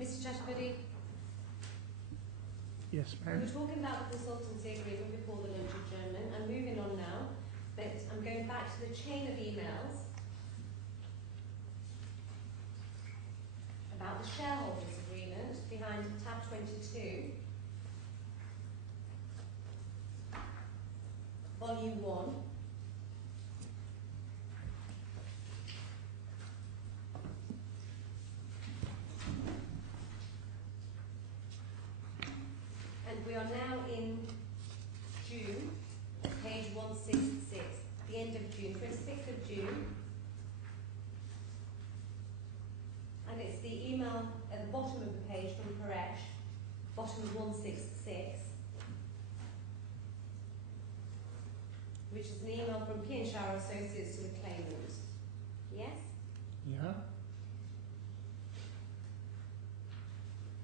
Mr. Chatterjee, Yes, we ma'am. were talking about the consultancy agreement before the lunch adjournment. I'm moving on now, but I'm going back to the chain of emails about the shareholders agreement behind tab 22, volume 1. And we are now in June, page 166, the end of June, 26th of June. And it's the email at the bottom of the page from Paresh, bottom of 166, which is an email from P and Shara Associates to the claimant. Yes? Yeah.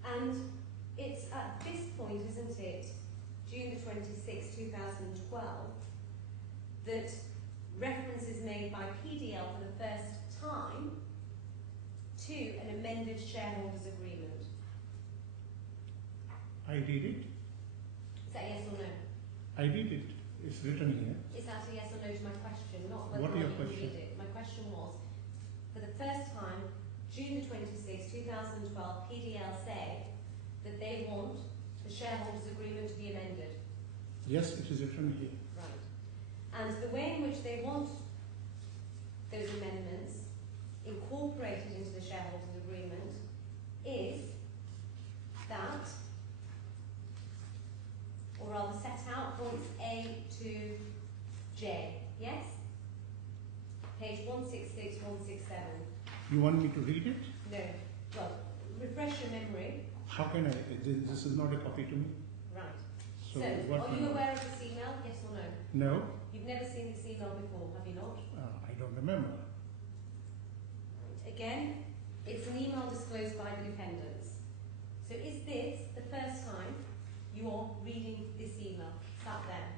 And it's at this point, isn't it, June the 26th, 2012, that reference is made by PDL for the first time to an amended shareholders agreement. I read it. Is that yes or no? I read it. It's written here. Is that a yes or no to my question? Not whether What or your not you question? read it. My question was, for the first time, June the 26th, 2012, PDL said that they want the shareholders agreement to be amended. Yes, it is written here. Right. And the way in which they want those amendments incorporated into the shareholders agreement is that, or rather set out points A to J, yes? Page 166, 167. You want me to read it? No. Well, refresh your memory. How can I? This is not a copy to me. Right. So, So what are you now? aware of this email? Yes or no? No. You've never seen this email before, have you not? I don't remember. Again, it's an email disclosed by the defendants. So is this the first time you're reading this email? Sat there.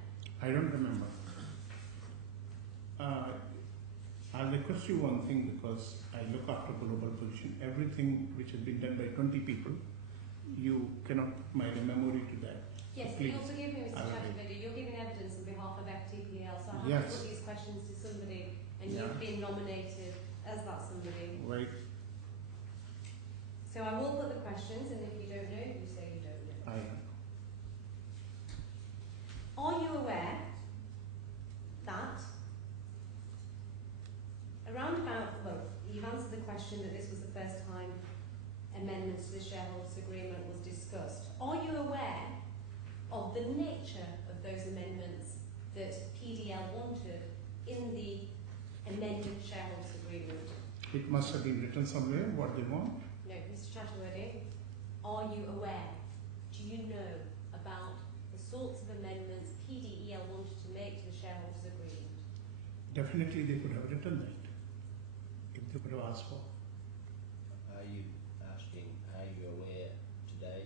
I don't remember. I'll request you one thing, because I look after global position. Everything which has been done by 20 people, you cannot my memory to that. Yes, Please. you also give me, Mr. I will Chatterjee, you're giving evidence on behalf of FTPL, so I have Yes. to put these questions to somebody, and Yeah. you've been nominated as that somebody. Right. So I will put the questions, and if you don't know, you say you don't know. I am. Are you aware that around about, well, you've answered the question that this was the first time amendments to the shareholders agreement was discussed. Are you aware of the nature of those amendments that PDL wanted in the amended shareholders agreement? It must have been written somewhere what they want. No, Mr. Chatterjee, are you aware? Do you know about the sorts of amendments PDEL wanted to make to the shareholders agreement? Definitely they could have written that if they could have asked for. Are you asking, are you aware today?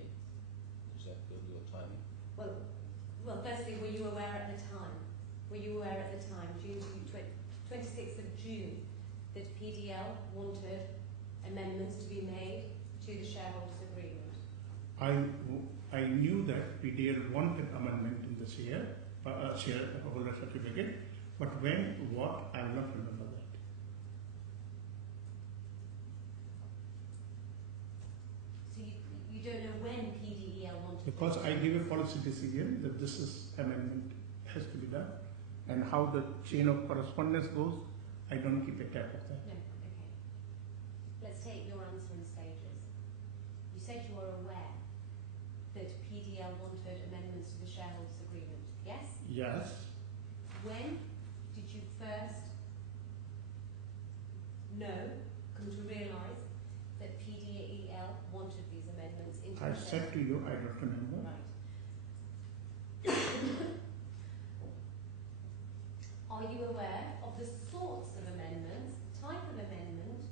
Is that good, your timing? Well, firstly, were you aware at the time? Were you aware at the time, June 26th of June, that PDL wanted amendments to be made to the shareholders agreement? I knew that PDL wanted amendment in the shareholder certificate, but when, what, I will not remember that. So you don't know when PDEL wanted Because I gave a policy decision that this is amendment has to be done, and how the chain of correspondence goes, I don't keep a track of that. No, okay. Let's take your answer in stages. You said you are aware that PDL wanted amendments to the shareholders agreement, yes? Yes. When did you first come to realise that PDEL wanted these amendments into I the said to you, I don't remember. Right. Are you aware of the sorts of amendments, the type of amendment,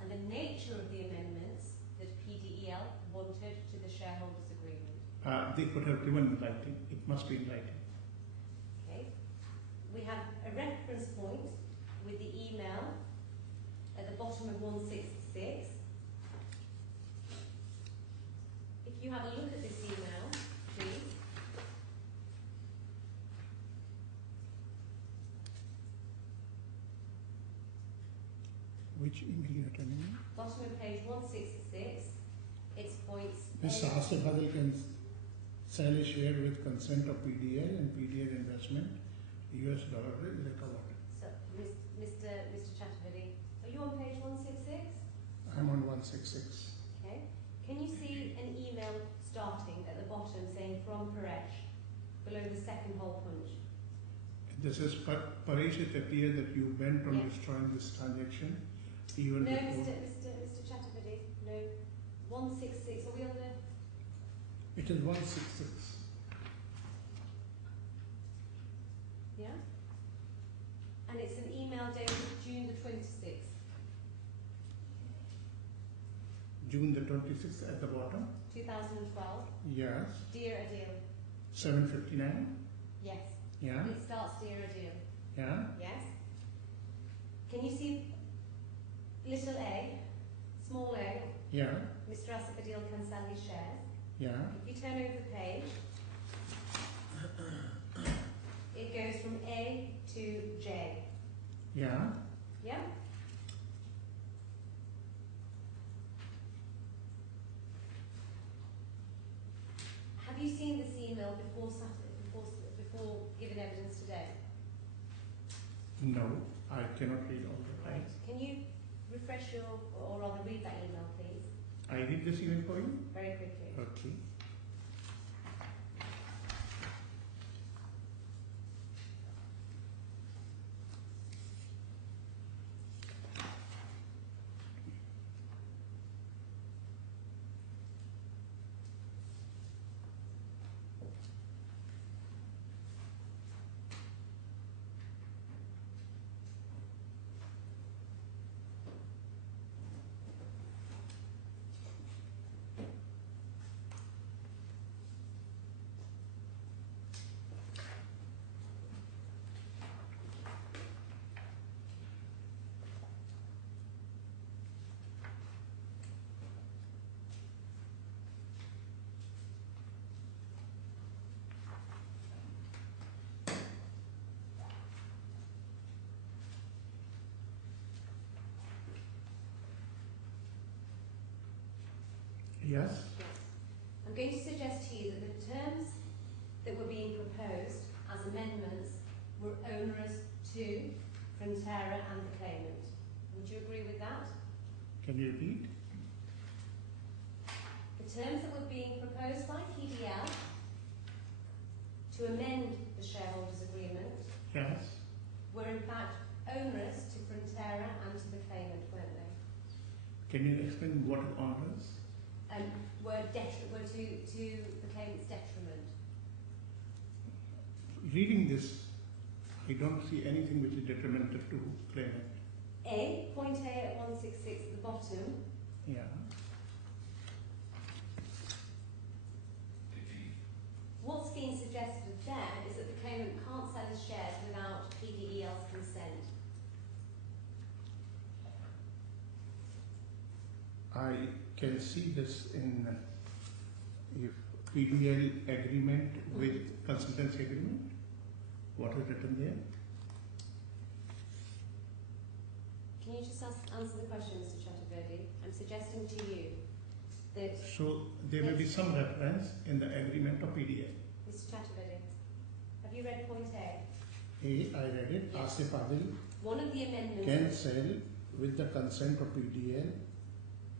and the nature of the amendments that PDEL wanted to the shareholders agreement? They could have given in writing. It must be in writing. Okay. We have a reference point with the email at the bottom of 166. you have a look at this email, please. Which email you are telling me? Bottom of page 166, it's points Mr. Asif Adil can sell a share with consent of PDL and PDL investment, US dollar recovered. So, Mr. Chaturvedi, are you on page 166? I'm on 166. Okay. Can you see an email starting at the bottom saying from Paresh, below the second hole punch? This is Paresh, it appears that you bent on destroying this transaction even No, before. Mr. Chaturvedi, no. 166, are we on the... It is 166. Yeah? And it's an email dated June the 26th. June the 26th at the bottom. 2012. Yes. Dear Adil. 7:59. Yes. Yeah. And it starts Dear Adil. Yeah. Yes. Can you see little a, small a? Yeah. Mr. Asif Adil can sell his shares. Yeah. If you turn over the page, it goes from A to J. Yeah. Yeah? Have you seen this email before giving evidence today? No, I cannot read all the Right. time. Can you refresh your, or rather read that email, please? I read this email for you? Very quickly. Okay. Yes. Yes. I'm going to suggest to you that the terms that were being proposed as amendments were onerous to Frontera and the claimant. Would you agree with that? Can you repeat? The terms that were being proposed by PDL to amend the shareholders' agreement Yes. were in fact onerous to Frontera and to the claimant, weren't they? Can you explain what is honors? Were to the claimant's detriment. Reading this, I don't see anything which is detrimental to claimant. Point A at 166 at the bottom. Yeah. What's being suggested there is that the claimant can't sell his shares without PDEL's consent. I can see this in if PDL agreement with consultancy agreement. What is written there? Can you just answer the question, Mr. Chaturvedi? I'm suggesting to you that... So there may be some reference in the agreement of PDL. Mr. Chaturvedi, have you read point A? I read it. Yes. Asif Adil One of the amendments... can sell with the consent of PDL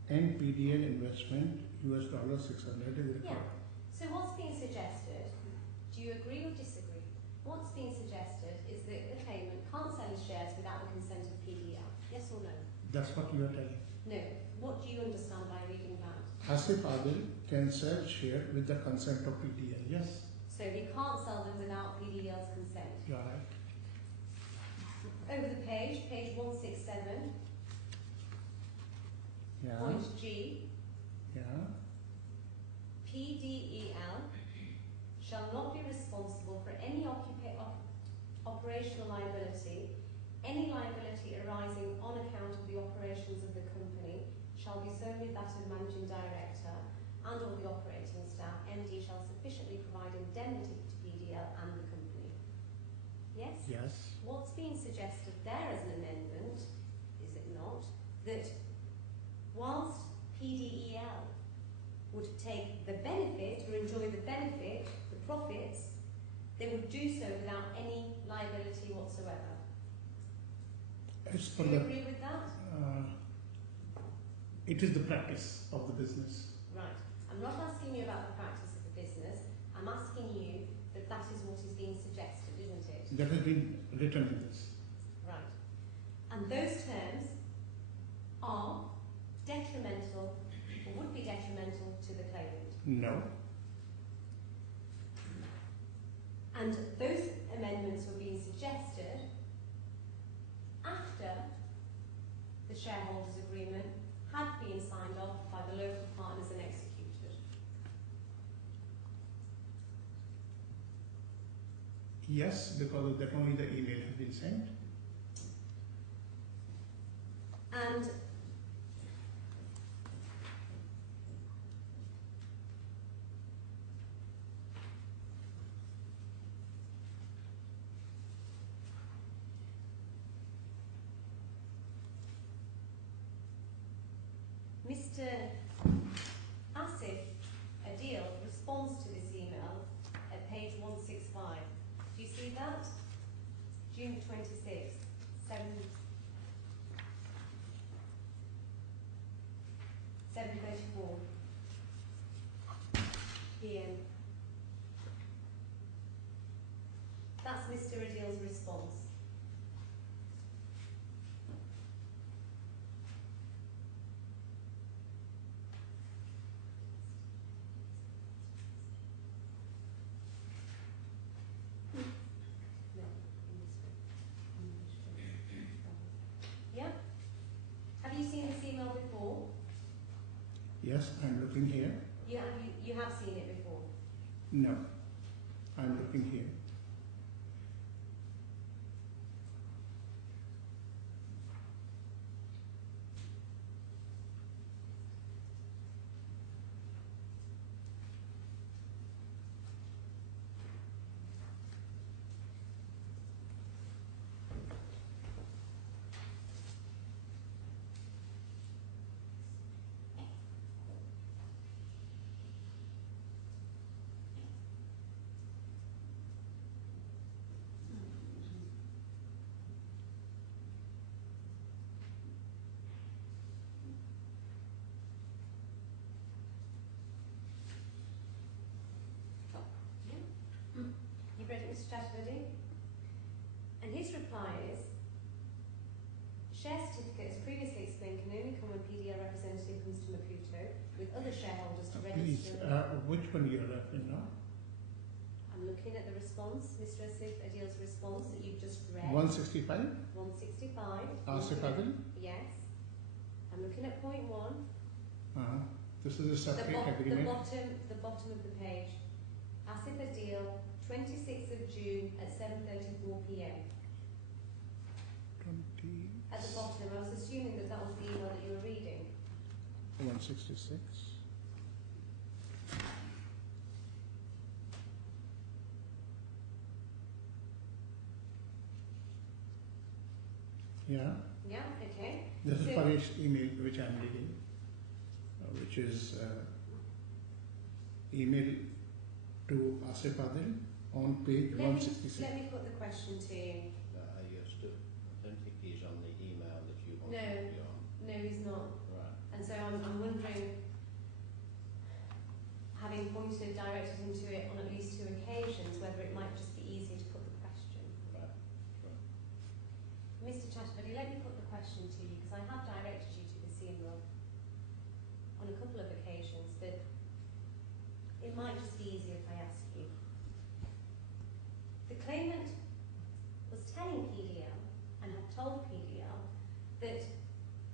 and PDL investment US dollar 600 is required. Yeah. So what's being suggested, do you agree or disagree? What's being suggested is that the claimant can't sell his shares without the consent of PDL. Yes or no? That's what you are telling. No. What do you understand by reading that? Asif Adil can sell share with the consent of PDL. Yes. So he can't sell them without PDL's consent. You are right. Over the page 167, Yeah. point G, Yeah. PDEL shall not be responsible for any operational liability. Any liability arising on account of the operations of the company shall be solely that of managing director, and and all the operating staff, MD shall sufficiently provide indemnity to PDL and the company. Yes? Yes. What's being suggested there as an amendment, is it not, that whilst PDEL would take the benefit or enjoy the benefit, the profits, they would do so without any liability whatsoever. As Do per you the, agree with that? it is the practice of the business. Right. I'm not asking you about the practice of the business. I'm asking you that that is what is being suggested, isn't it? That has been written in this. Right. And those terms are detrimental or would be detrimental to the claimant. No. And those amendments were being suggested after the shareholders' agreement had been signed off by the local partners and executed. Yes, because of that only the email has been sent. And Mr. Asif Adil responds to this email at page 165. Do you see that? June 26th, 7:34 p.m. That's Mr. Adil's response. Yeah? Have you seen this email before? Yes, I'm looking here. You have seen it before? No, I'm looking here. You've read it, Mr. Chatterjee? And his reply is, share certificate, as previously explained, can only come when PDL representative comes to Maputo with other shareholders to Please, register. which one you are referring now? I'm looking at the response, Mr. Asif Adil's response that you've just read. 165? 165. Asif Adil? Yes. I'm looking at point 1. This is a separate agreement. The bottom of the page. Asif Adil, 26th of June at 7:34 p.m. 20. At the bottom, I was assuming that that was the email that you were reading. 166. Yeah. Yeah, okay. This is So- Paresh's email which I am reading, which is email to Asif Adil on page 166. Let me put the question to you. I don't think he's on the email that you want No. to be on. No, he's not. Right. And so I'm wondering, having directed him to it on at least 2 occasions, whether it might just be easier to put the question. Right. Sure. Mr. Chatterjee, let me put the question to you, because I have directed you to this email on a couple of occasions, but it might just be easier if I ask you. The claimant was telling PDL and had told PDL that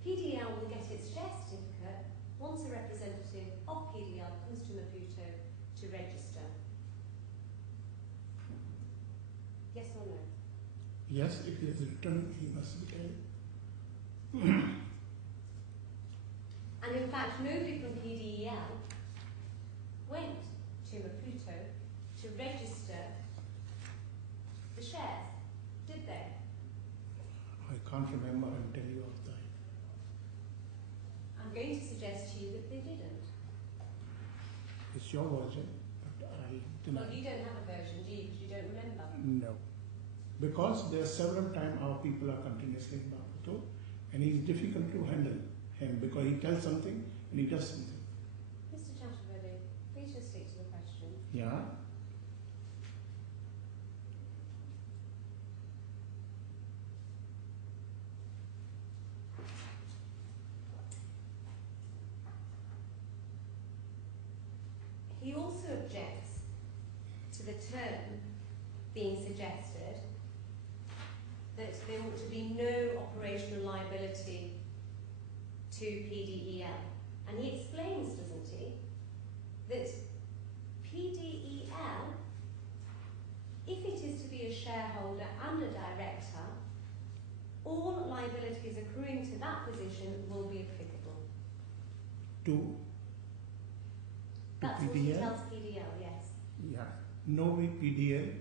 PDL will get its share certificate once a representative of PDL comes to Maputo to register. Yes or no? Yes, if he has written, he must be telling. And in fact, nobody from PDEL to register the shares, did they? I can't remember and tell you of that. I'm going to suggest to you that they didn't. It's your version, but I deny. Well, you don't have a version, do you? Because you don't remember. No. Because there are several times our people are continuously in Bakuto, and it's difficult to handle him because he tells something and he does something. Mr. Chaturvedi, please just stick to the question. Yeah. He also objects to the term being suggested that there ought to be no operational liability to PDEL. And he explains, doesn't he, that PDEL, if it is to be a shareholder and a director, all liabilities accruing to that position will be applicable. To That's what he PDL? tells PDL, yes. Yeah. No way PDL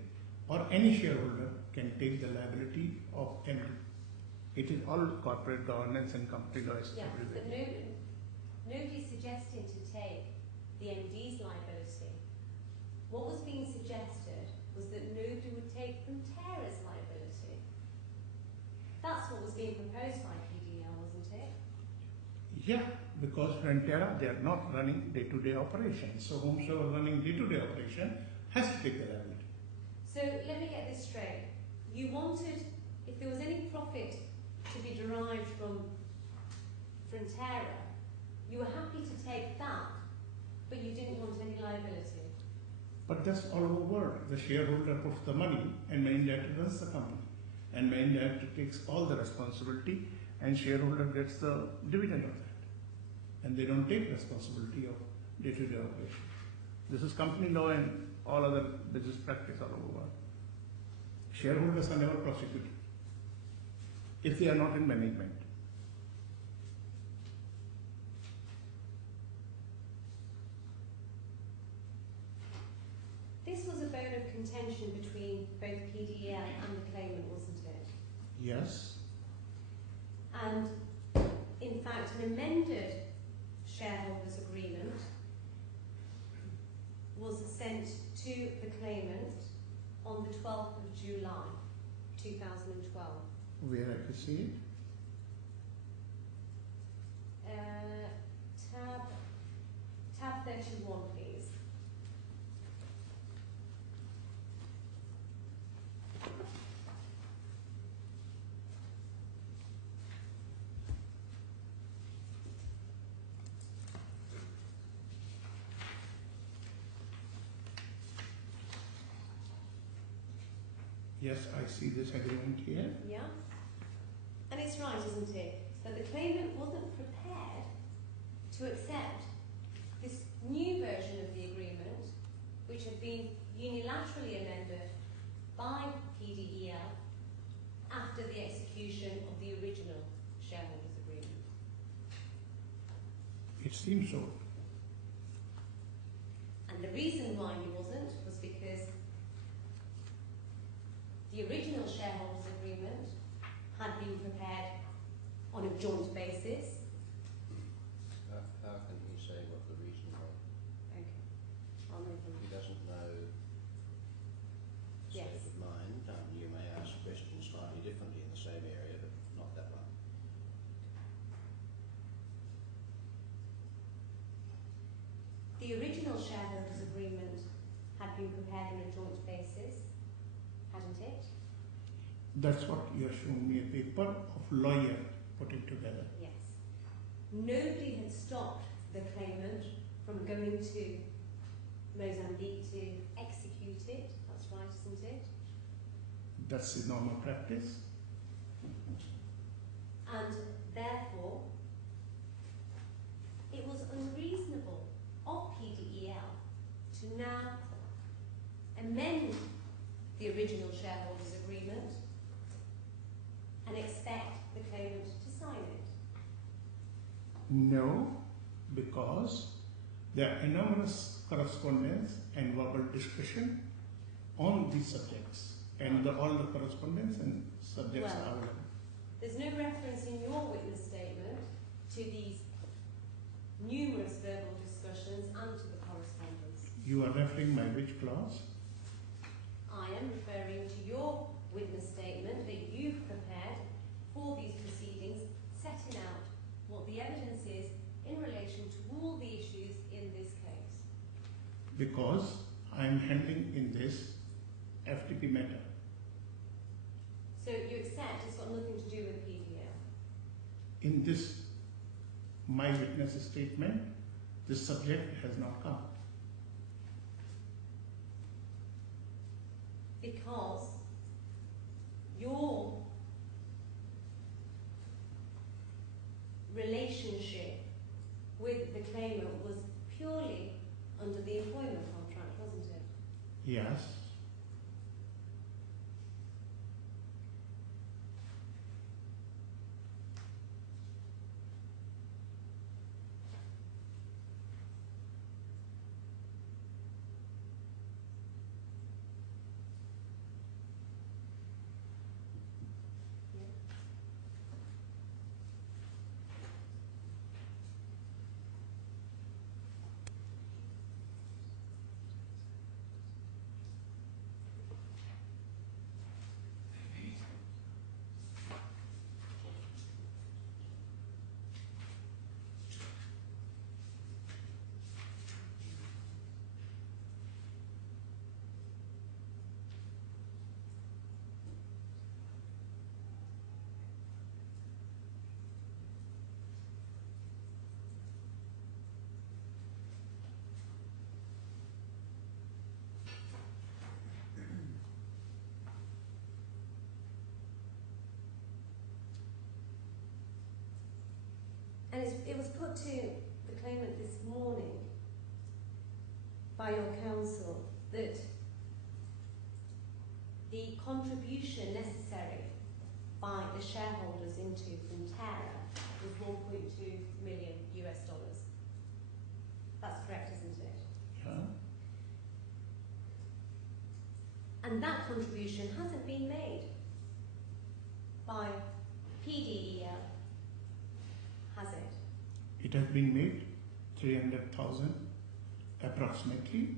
or any shareholder can take the liability of MD. It is all corporate governance and company law is Yeah, but everywhere. nobody's suggesting to take the MD's liability. What was being suggested was that nobody would take Fronterra's liability. That's what was being proposed by PDL, wasn't it? Yeah, because Frontera, they are not running day-to-day operations. So whomsoever running day-to-day operation has to take the liability. So let me get this straight. You wanted, if there was any profit to be derived from Frontera, you were happy to take that, but you didn't want any liability. But that's all over the world. The shareholder puts the money and main director runs the company. And main director takes all the responsibility and shareholder gets the dividend of that. And they don't take responsibility of day-to-day operation. This is company law and all other business practice all over the world. Shareholders are never prosecuted if they are not in management. This was a bone of contention between both PDL and the claimant, wasn't it? Yes. And in fact, an amended shareholders agreement was sent to the claimant on the 12th of July 2012. Where I can see it? Tab 31, please. Yes, I see this agreement here. Yeah. And it's right, isn't it, that the claimant wasn't prepared to accept this new version of the agreement, which had been unilaterally amended by PDEL after the execution of the original shareholders agreement. It seems so. And the reason why he wasn't was because the original shareholders agreement had been prepared on a joint basis. How can he say what the reason was? Okay, I'll move on. He doesn't know the Yes. state of mind. You may ask questions slightly differently in the same area, but not that one. The original shareholders agreement had been prepared on a joint basis, hadn't it? That's what you are showing me, a paper of lawyer putting together. Yes. Nobody had stopped the claimant from going to Mozambique to execute it. That's right, isn't it? That's the normal practice. And therefore, it was unreasonable of PDEL to now amend the original shareholders agreement and expect the claimant to sign it. No, because there are enormous correspondence and verbal discussion on these subjects, and all the correspondence and subjects are available. There's no reference in your witness statement to these numerous verbal discussions and to the correspondence. You are referring my which clause? I am referring to your witness statement that you've prepared for these proceedings, setting out what the evidence is in relation to all the issues in this case. Because I am handling in this FTP matter. So you accept it's got nothing to do with PDL? In this, my witness statement, this subject has not come. Because your relationship with the claimant was purely under the employment contract, wasn't it? Yes. And it was put to the claimant this morning by your counsel that the contribution necessary by the shareholders into Frontera was 1.2 million US dollars. That's correct, isn't it? Yeah. And that contribution hasn't been made by PDEL, has it? It has been made 300,000 approximately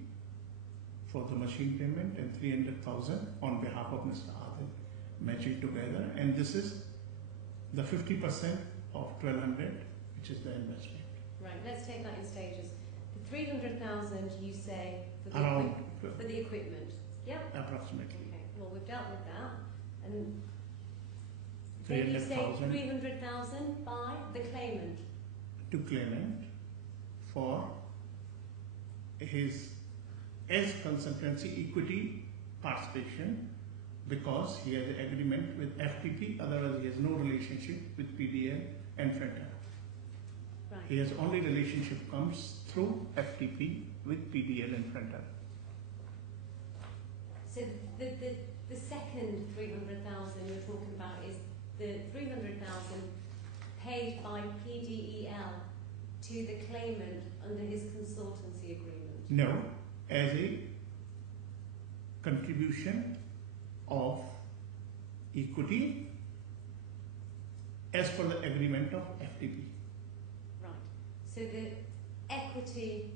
for the machine payment and 300,000 on behalf of Mr. Adil, matching together, and this is the 50% of 1200, which is the investment. Right, let's take that in stages. The 300,000 you say for the, Around for the equipment. Yep. approximately. Okay, well we've dealt with that. And then you say 300,000 by the claimant. To claimant for his as consultancy equity participation, because he has an agreement with FTP, otherwise he has no relationship with PDL and Frontera. Right. He has only relationship comes through FTP with PDL and Frontera. So the second 300,000 you're talking about is the 300,000 paid by PDEL to the claimant under his consultancy agreement? No, as a contribution of equity as per the agreement of FTP. Right. So the equity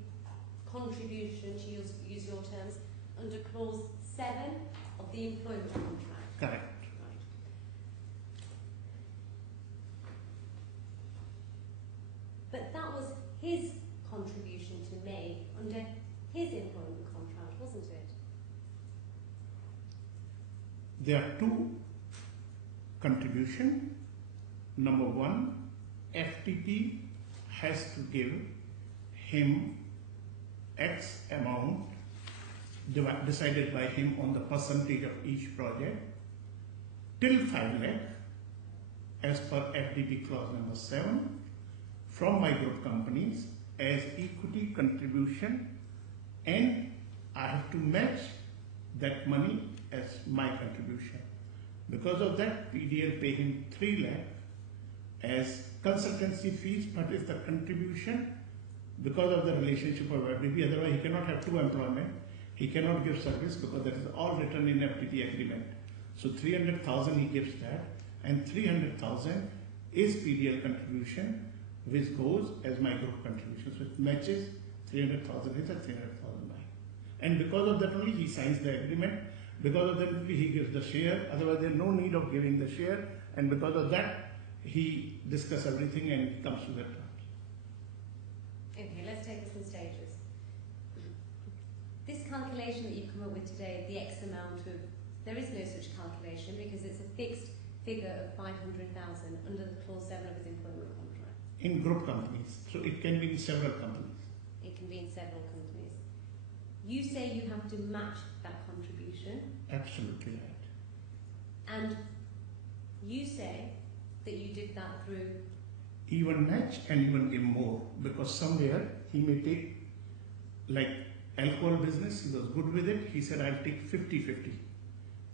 contribution, to use your terms, under clause 7 of the employment contract. Correct. Right. But that was his contribution to make under his employment contract, wasn't it? There are two contributions. Number one, FTP has to give him X amount decided by him on the percentage of each project till 5 lakh as per FDP clause number 7 from my group companies as equity contribution, and I have to match that money as my contribution. Because of that, PDL pay him 3 lakh as consultancy fees, but it's the contribution because of the relationship of FDP. Otherwise he cannot have two employment. He cannot give service because that is all written in FTT agreement. So 300,000 he gives that, and 300,000 is PDL contribution, which goes as my group contribution. So it matches 300,000 is at 300,000 mine. And because of that only he signs the agreement. Because of that only he gives the share. Otherwise there is no need of giving the share. And because of that he discusses everything and comes to that terms. Okay, let's take this in stages. This calculation that you've come up with today, the X amount of, there is no such calculation because it's a fixed figure of 500,000 under the clause 7 of his employment contract. In group companies, so it can be in several companies. It can be in several companies. You say you have to match that contribution. Absolutely right. And you say that you did that through... Even match and even give more, because somewhere he may take, like alcohol business, he was good with it, he said I'll take 50-50.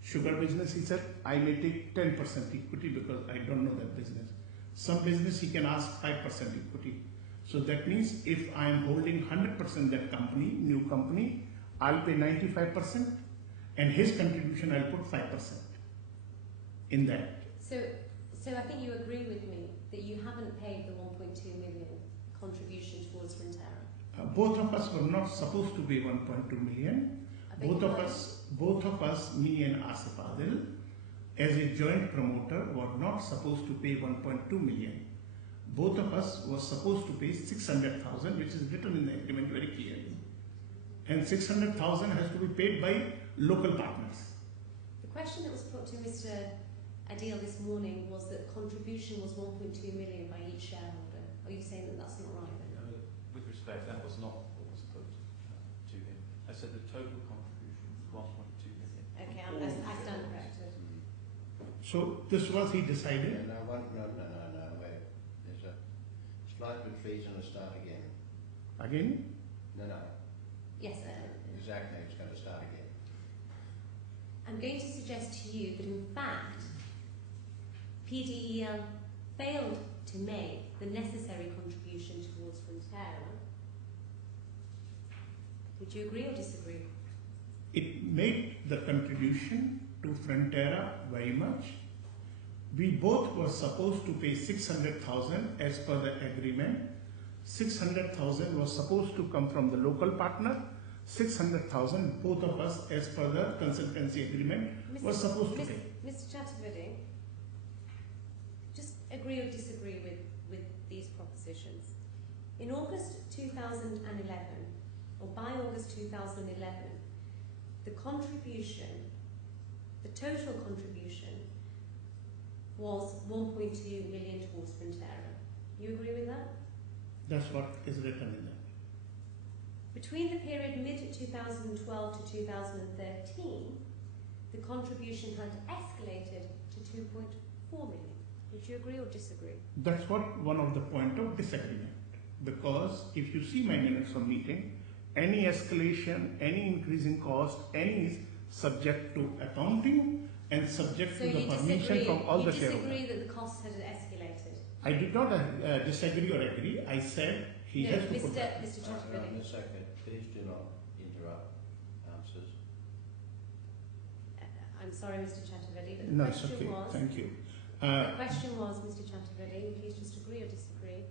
Sugar business, he said I may take 10% equity because I don't know that business. Some business he can ask 5% equity. So that means if I am holding 100% that company, new company, I'll pay 95% and his contribution I'll put 5% in that. So I think you agree with me that you haven't paid the 1.2 million contribution towards Frontera. Both of us were not supposed to pay 1.2 million. Both of us, me and Asif Adil, as a joint promoter, were not supposed to pay 1.2 million. Both of us were supposed to pay 600,000, which is written in the agreement very clearly. And 600,000 has to be paid by local partners. The question that was put to Mr. Adil this morning was that contribution was 1.2 million by each shareholder. Are you saying that that's not right then? With respect, that was not what was put to him. I said the total contribution was 1.2 million. Okay, I stand corrected. So this was he decided. No, wait. There's a slight retreat and a start again. Again? No. Yes, Exactly, it's going to start again. I'm going to suggest to you that in fact PDEL failed to make the necessary contribution towards Frontera. Would you agree or disagree? It made the contribution to Frontera very much. We both were supposed to pay 600,000 as per the agreement. 600,000 was supposed to come from the local partner. 600,000, both of us, as per the consultancy agreement, were supposed to pay. Mr. Chaturvedi, just agree or disagree with these propositions. In August 2011, or by August 2011, the contribution, the total contribution, was 1.2 million towards Frontera. You agree with that? That's what is written in there. Between the period mid-2012 to 2013, the contribution had escalated to 2.4 million. Would you agree or disagree? That's what one of the point of disagreement. Because if you see my minutes of meeting, any escalation, any increase in cost, any is subject to accounting and subject to the permission from all the shareholders. You disagree that the costs had escalated? I did not disagree or agree. I said he has to put that. Mr. Chaturvedi. Ms. Secretary, please do not interrupt answers. I'm sorry, Mr. Chaturvedi, but the No, it's question okay. was... Thank you. The question was, Mr. Chaturvedi, please just agree or disagree.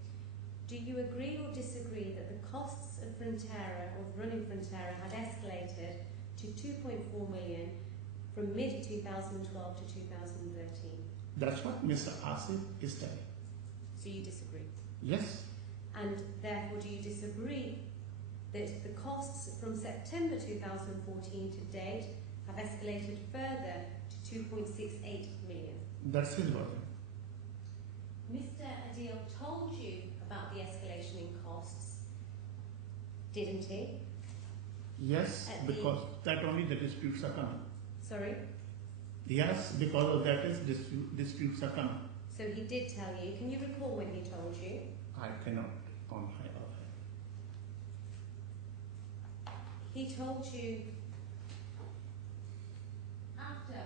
Do you agree or disagree that the costs of Frontera, of running Frontera, had escalated to 2.4 million from mid-2012 to 2013? That's what Mr. Asif is telling. So you disagree? Yes. And therefore, do you disagree that the costs from September 2014 to date have escalated further to 2.68 million? That's his version. Mr. Adil told you about the escalation in costs, didn't he? Yes, because that only the disputes are coming. Sorry? Yes, because of that is disputes are coming. So he did tell you. Can you recall when he told you? I cannot on high or high. He told you after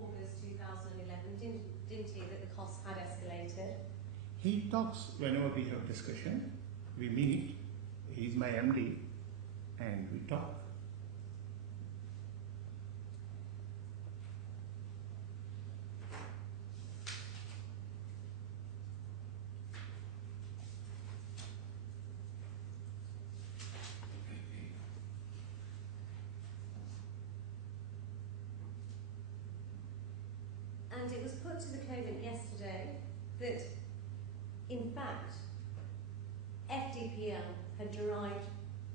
August 2011, didn't he, that the costs had escalated? He talks whenever we have discussion. We meet. He's my MD, and we talk. And it was put to the claimant yesterday that, in fact, FDPL had derived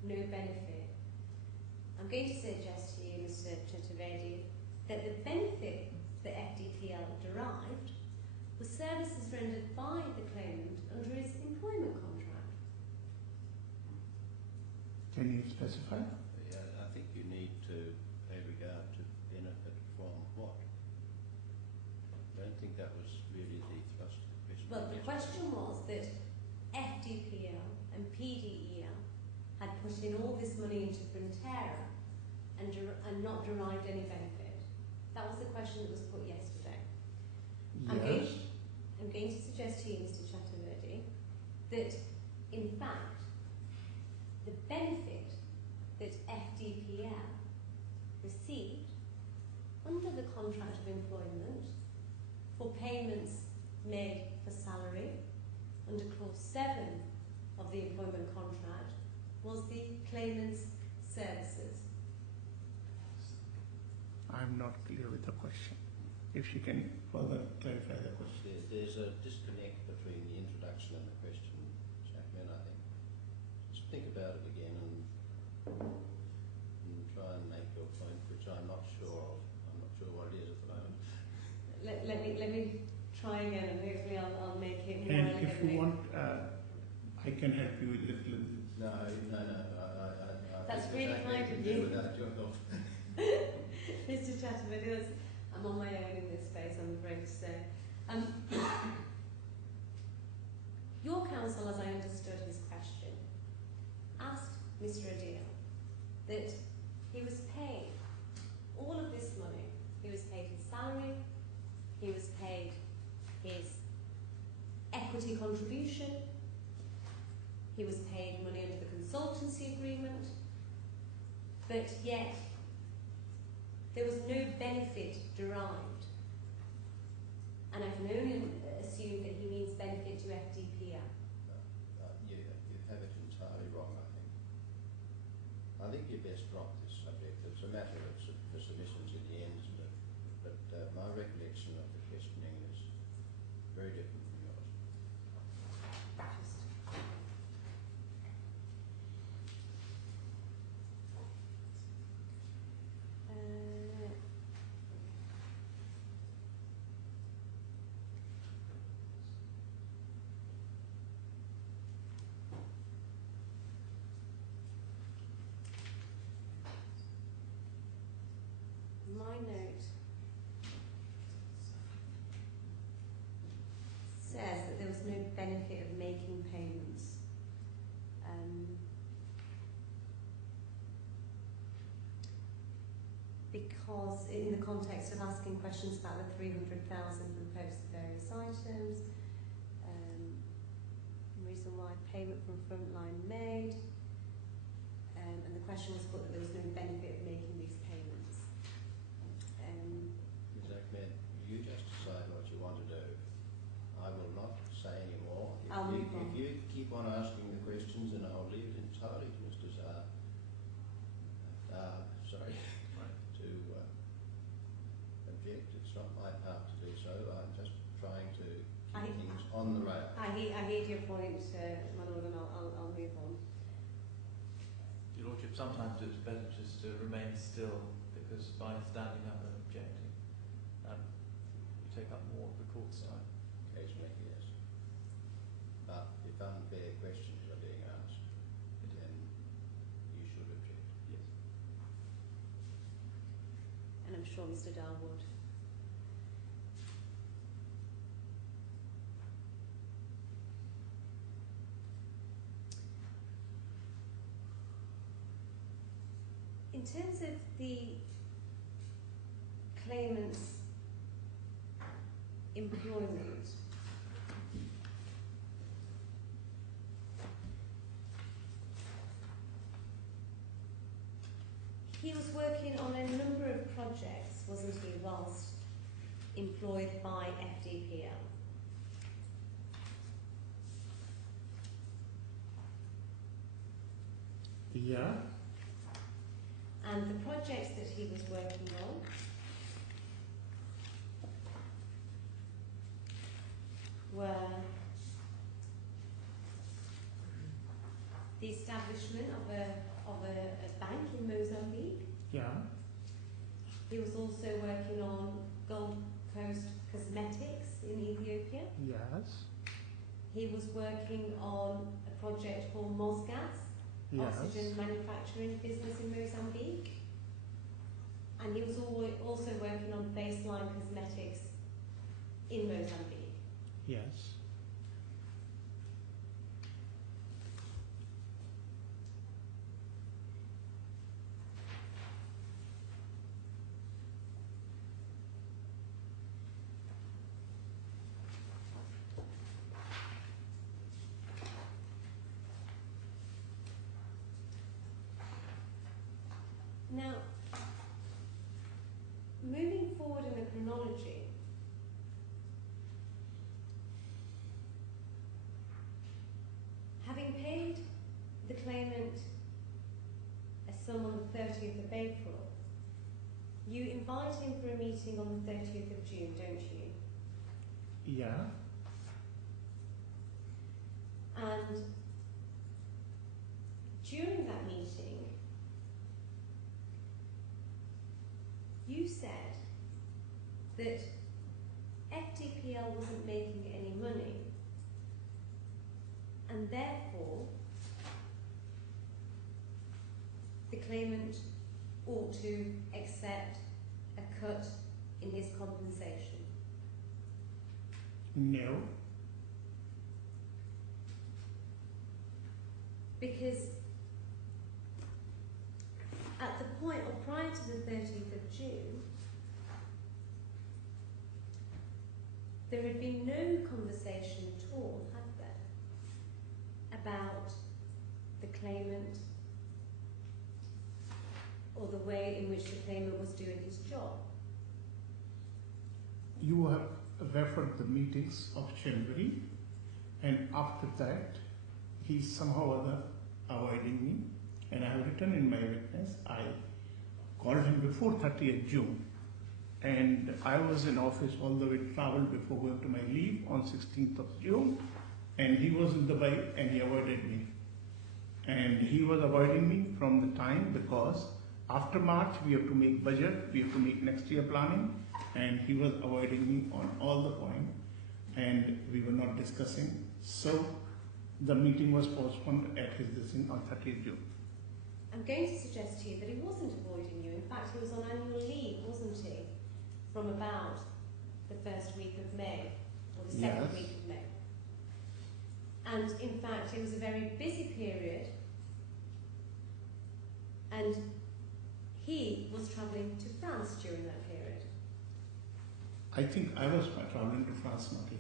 no benefit. I'm going to suggest to you, Mr. Chaturvedi, that the benefit that FDPL derived was services rendered by the claimant under his employment contract. Can you specify? Yeah, I think you need to pay regard to benefit from what. I don't think that was really the thrust of the question. Well, the question was that FDPL and PDEL had put in all this money into Frontera and not derived any benefit. That was the question that was put yesterday. Yes. I'm going to suggest to you, Mr. Chaturvedi, that in fact the benefit that FDPL received under the contract of employment for payments made for salary under clause 7 of the employment contract was the claimant's services. I'm not clear with the question. If she can further clarify the question. There's a disconnect between the introduction and the question, Jackman, I think. Just think about it again and try and make your point, which I'm not sure of. I'm not sure what it is at the moment. Let me try again, and hopefully I'll make it more And elegantly. if you want, I can help you with little. No. That's think really the same kind thing of to do you. without your help. Mr. Chaturvedi, I'm on my own in this space, I'm afraid to say. Your counsel, as I understood his question, asked Mr. Adil that he was paid all of this money. He was paid his salary, he was paid his equity contribution, he was paid money under the consultancy agreement, but yet there was no benefit derived. And I can only assume that he means benefit to FDPL. You have it entirely wrong, I think. I think you best drop this subject. It's a matter of the submissions in the end, isn't it? But my recollection of the questioning is very different from yours. My note says that there was no benefit of making payments. Because in the context of asking questions about the 300,000 proposed for various items, reason why payment from frontline made, and the question was put that there was no benefit of making these payments. Ms. Ahmed, you just decide what you want to do. I will not say any more. If you keep on asking the questions, then I'll leave it entirely to Mr. Zahar. To object. It's not my part to do so. I'm just trying to keep things on the rail. I hear your point, my lord, and I'll move on. Your Lordship, sometimes it's better just to remain still, because by standing up and objecting, you take up more of the court's time. Occasionally, yes. But if unfair questions are being asked, then you should object. Yes. And I'm sure Mr. Dahl would. In terms of the claimant's employment, he was working on a number of projects, wasn't he, whilst employed by FDPL? Yeah. And the projects that he was working on were the establishment of a bank in Mozambique. Yeah. He was also working on Gold Coast Cosmetics in Ethiopia. Yes. He was working on a project called Mosgas, Yes. oxygen manufacturing business in Mozambique. And he was also working on baseline cosmetics in Mozambique. Yes. Now, moving forward in the chronology, having paid the claimant a sum on the 30th of April, you invite him for a meeting on the 30th of June, don't you? Yeah. And during that meeting, you said that FTPL wasn't making any money, and therefore the claimant ought to accept a cut in his compensation. No. Because at the point, or prior to the 30th of June, there had been no conversation at all, had there, about the claimant or the way in which the claimant was doing his job. You have referred the meetings of January, and after that, he somehow or other avoiding me, and I have written in my witness. I called him before 30th June, and I was in office all the way, traveled before going to my leave on 16th of June, and he was in Dubai and he avoided me. And he was avoiding me from the time because after March we have to make budget, we have to make next year planning, and he was avoiding me on all the points, and we were not discussing. So the meeting was postponed at his decision on 30th June. I'm going to suggest to you that he wasn't avoiding you. In fact, he was on annual leave, wasn't he? From about the first week of May, or the second Yes. week of May. And in fact, it was a very busy period, and he was travelling to France during that period. I think I was traveling to France, not he.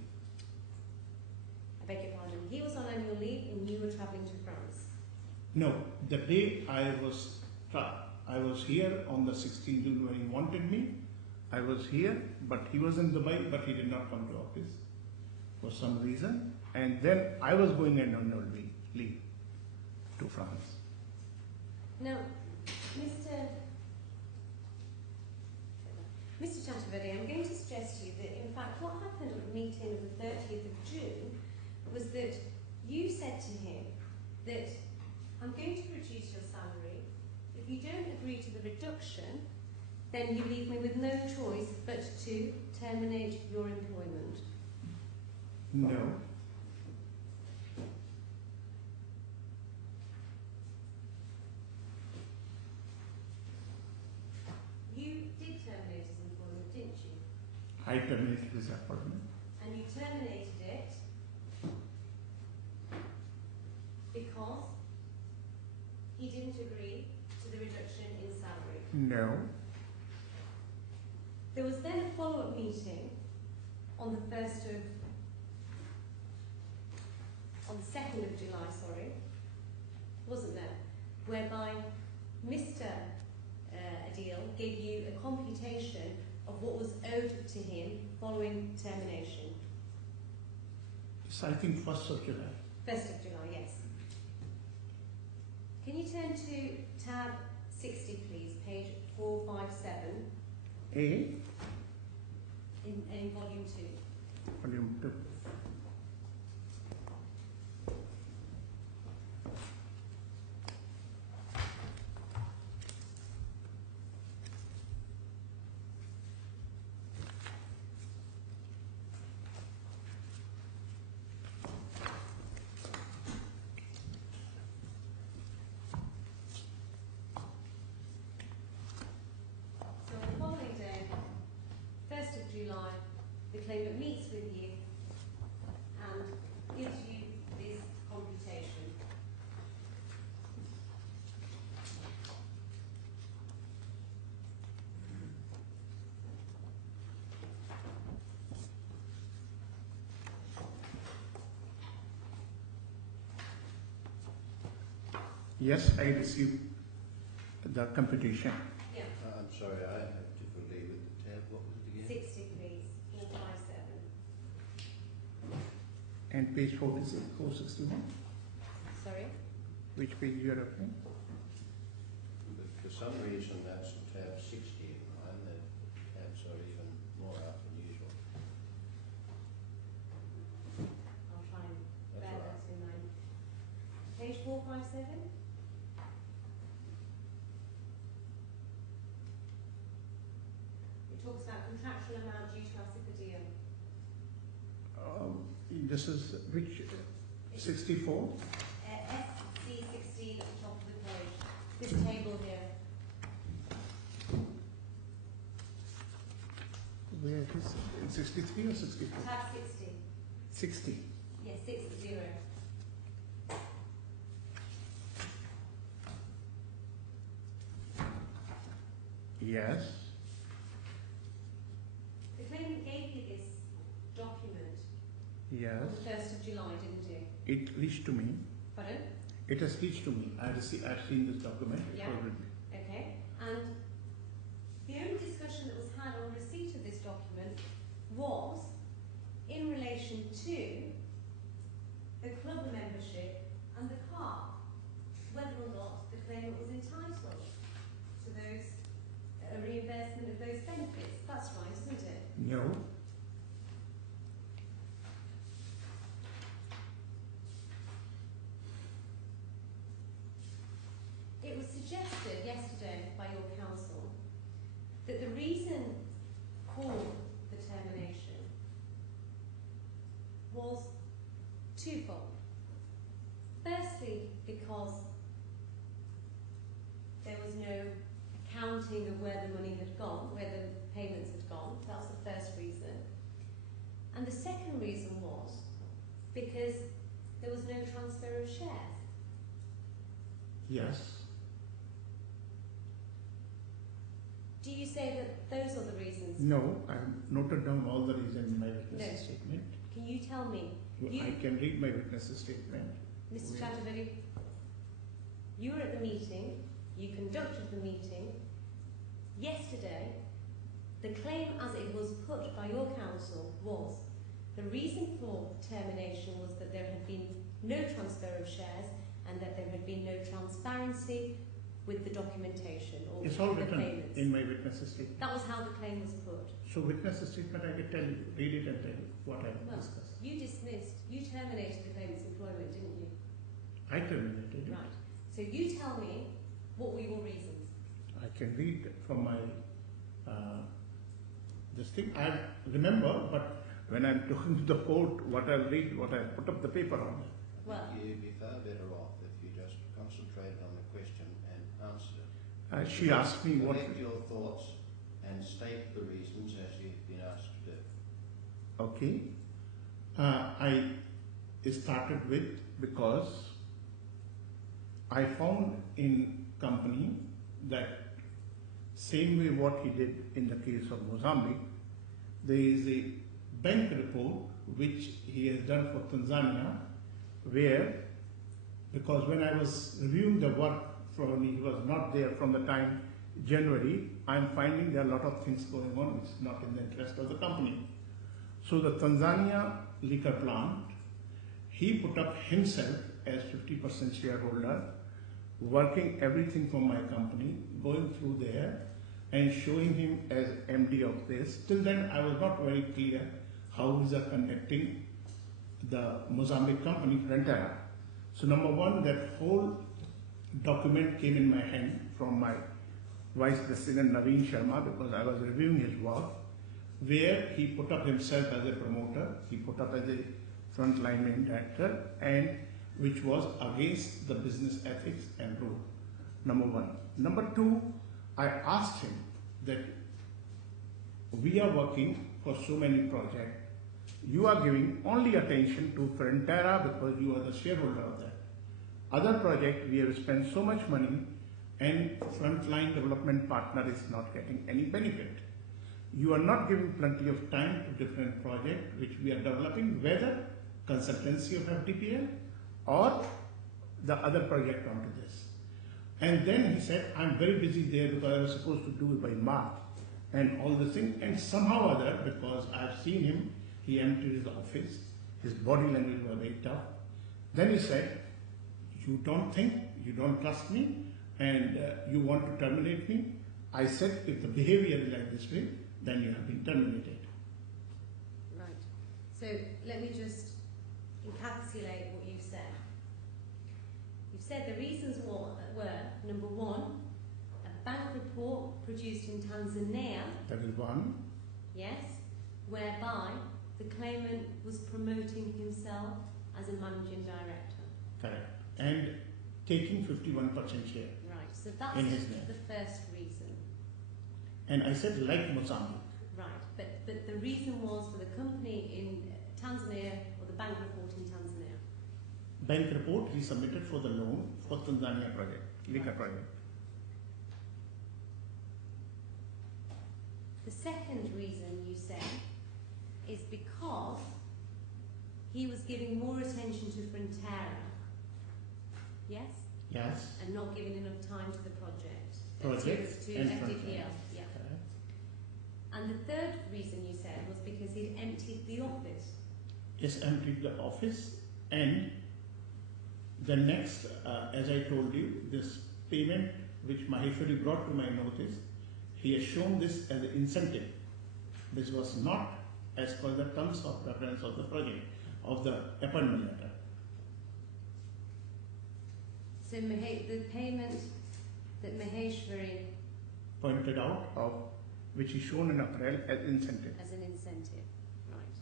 I beg your pardon. He was on annual leave and you were travelling to France. No, the day I was here on the 16th June when he wanted me. I was here, but he was in Dubai, but he did not come to office for some reason. And then I was going on annual leave to France. Now, Mr. Chaturvedi, I'm going to suggest to you that in fact what happened at the meeting of the 30th of June was that you said to him that I'm going to reduce your salary. If you don't agree to the reduction, then you leave me with no choice but to terminate your employment. No. You did terminate his employment, didn't you? I terminated his appointment. And you terminated it because he didn't agree to the reduction in salary. No. There was then a follow-up meeting on the 2nd of July, sorry, wasn't there? Whereby Mr. Adil gave you a computation of what was owed to him following termination. It's, I think, 1st of July. 1st of July, yes. Can you turn to tab 60, please, page 457 A, in volume 2. volume 2. claimant meets with you and gives you this computation. Yes, I received the computation. Yeah. I'm sorry, I have difficulty with the tab. What was it again? 60 please, 457. And page 46, 461. Sorry? Which page you are referring? But for some reason, that's tab 60 in mine. The tabs are even more out than usual. I'll try and That's bear all right. that in mind. Page 457? It talks about contractual amount due to us per diem. This is which 64? SC16 at the top of the page. This table here. Where it is? In 63 or 64? Tab 60. 60. Yes, 60. Yes. The claimant gave you this document Yes. on the 1st of July, didn't you? It reached to me. Pardon? It has reached to me. I've seen this document. Yeah. Okay. And the only discussion that was had on receipt of this document was in relation to the club membership and the car, whether or not the claimant was entitled to those reimbursement of those benefits. That's right, isn't it? No. It was suggested yesterday by your counsel that the reason for the termination was twofold. Firstly, because there was no accounting of where the money had gone, where the payments had gone. That was the first reason. And the second reason was because there was no transfer of shares. Yes. Do you say that those are the reasons? No. I've noted down all the reasons in my witness No. statement. Can you tell me? I can read my witness statement. Mr. Wait. Chatterjee, you were at the meeting, you conducted the meeting. Yesterday, the claim as it was put by your counsel was the reason for termination was that there had been no transfer of shares and that there had been no transparency with the documentation or It's all the written payments. in my witness statement. That was how the claim was put. So witness statement, I can tell you, read it and tell you what I Well, discussed. you dismissed, you terminated the claimant's employment, didn't you? I terminated it. Right. So you tell me what were your reasons? I can read from my this thing. I remember, but when I'm talking to the court, what I'll read, what I put up the paper on. Well, You'd be far better off if you just concentrated on the question and answered it. She asked me what. Collect your thoughts and state the reasons as you've been asked to do. Okay. I started with because I found in company that same way what he did in the case of Mozambique, there is a bank report which he has done for Tanzania where, because when I was reviewing the work from, he was not there from the time January, I'm finding there are a lot of things going on which is not in the interest of the company. So the Tanzania liquor plant, he put up himself as 50% shareholder, working everything from my company, going through there and showing him as MD of this. Till then I was not very clear how is conducting the Mozambique company Rentera. So number one, that whole document came in my hand from my Vice President Naveen Sharma because I was reviewing his work, where he put up himself as a promoter, he put up as a frontline director, and which was against the business ethics and rule. Number one. Number two, I asked him that we are working for so many projects. You are giving only attention to Frontera because you are the shareholder of that. Other project we have spent so much money and frontline development partner is not getting any benefit. You are not giving plenty of time to different projects which we are developing, whether consultancy of FDPL or the other project onto this. And then he said, I'm very busy there because I was supposed to do it by March and all the thing. And somehow or other, because I've seen him, he emptied his office, his body language was very tough. Then he said, you don't think, you don't trust me, and you want to terminate me. I said, if the behavior is like this way, then you have been terminated. Right. So let me just encapsulate what you've said. You've said the reasons were, number one, a bank report produced in Tanzania. That is one. Yes, whereby the claimant was promoting himself as a managing director. Correct. And taking 51% share. Right, so that's in his name. the first reason. And I said, like Mozambique. Right, but the reason was for the company in Tanzania, or the bank report in Tanzania. Bank report he submitted for the loan for Tanzania project, Lika project. The second reason you said is because he was giving more attention to Frontera. Yes? Yes. And not giving enough time to the project. Project to and FDPL. Frontera. Yeah. Correct. And the third reason you said was because he'd emptied the office. Yes, emptied the office, and the next, as I told you, this payment which Maheshwari brought to my notice, he has shown this as an incentive. This was not as per the terms of reference of the project, of the appointment letter. So the payment that Maheshwari Pointed out of which is shown in April as incentive. as an incentive, right?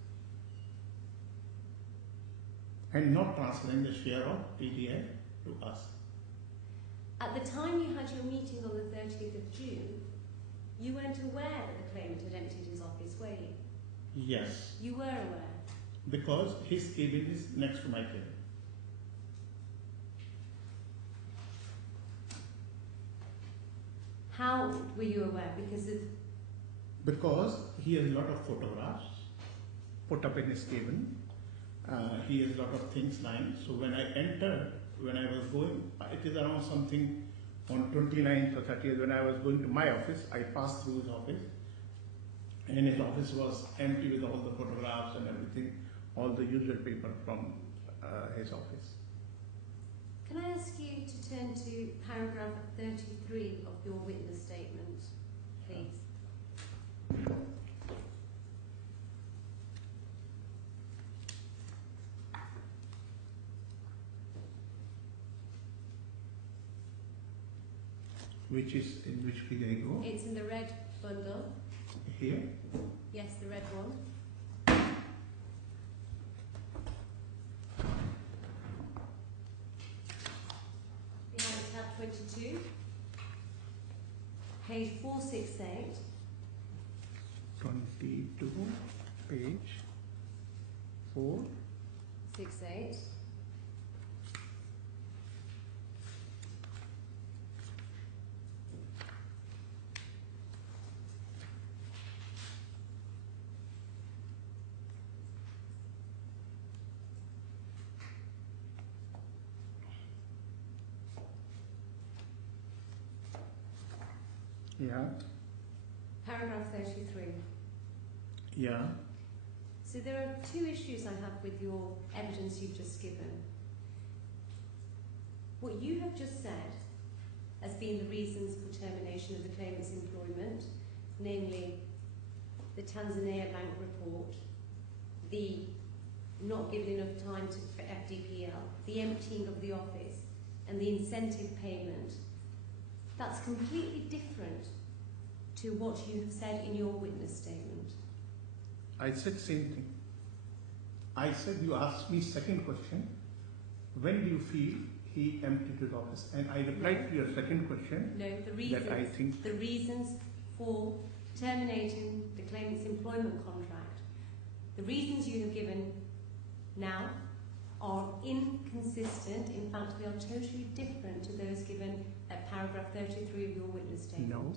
And not transferring the share of TDI to us. At the time you had your meeting on the 30th of June, you weren't aware that the claimant had emptied his office, were you? Yes, You were aware. because his cabin is next to my cabin. How were you aware? Because he has a lot of photographs put up in his cabin. He has a lot of things lying. So when I entered, when I was going, it is around something on 29th or 30th, when I was going to my office, I passed through his office. And his office was empty with all the photographs and everything, all the usual paper from his office. Can I ask you to turn to paragraph 33 of your witness statement, please? Which is in which figure I go? It's in the red bundle. Here. Yes, the red one. Behind tab 22, page 468. 22, page 4. 68. Yeah. Paragraph 33. Yeah. So there are two issues I have with your evidence you've just given. What you have just said as being the reasons for termination of the claimant's employment, namely the Tanzania bank report, the not giving enough time for FDPL, the emptying of the office, and the incentive payment, that's completely different to what you have said in your witness statement. I said same thing. I said, you asked me second question, when do you feel he emptied his office? And I replied to your second question. No, the reasons. That I think the reasons for terminating the claimant's employment contract. The reasons you have given now are inconsistent. In fact, they are totally different to those given at paragraph 33 of your witness statement. No.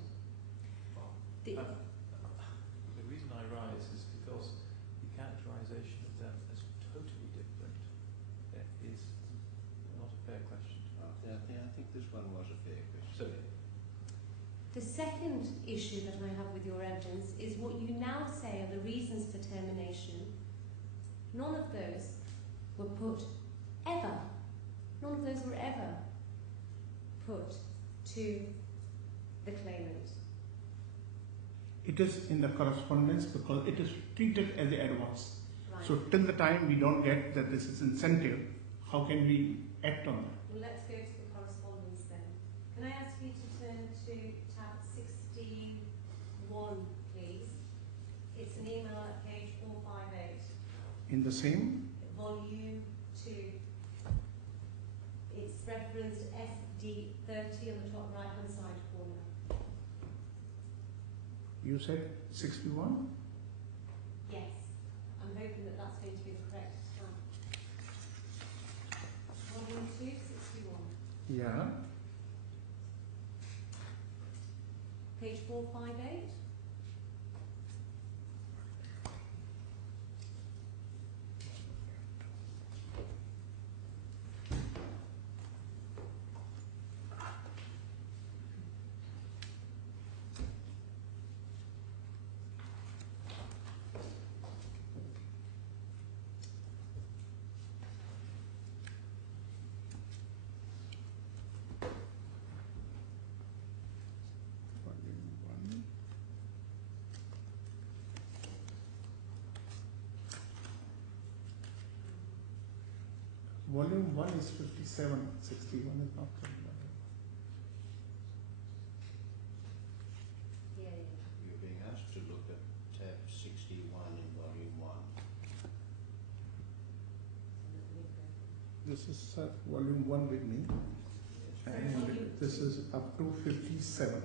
The, The reason I rise is because the characterisation of them as totally different is not a fair question to ask. I think this one was a fair question. So, the second issue that I have with your evidence is what you now say are the reasons for termination. None of those were put ever. None of those were ever put to the claimant. It is in the correspondence because it is treated as the advance. Right. So till the time we don't get that this is incentive, how can we act on that? Well, let's go to the correspondence then. Can I ask you to turn to tab 61, please? It's an email at page 458. In the same, Volume 2. It's referenced SD30 on the top right hand side corner. you said 61? Yes. I'm hoping that that's going to be the correct tab. Volume 2, 61. Yeah. Page 458. Volume 1 is 57, 61 is not correct. Yeah, yeah. You're being asked to look at tab 61 in volume 1. This is volume 1 with me, and this is up to 57.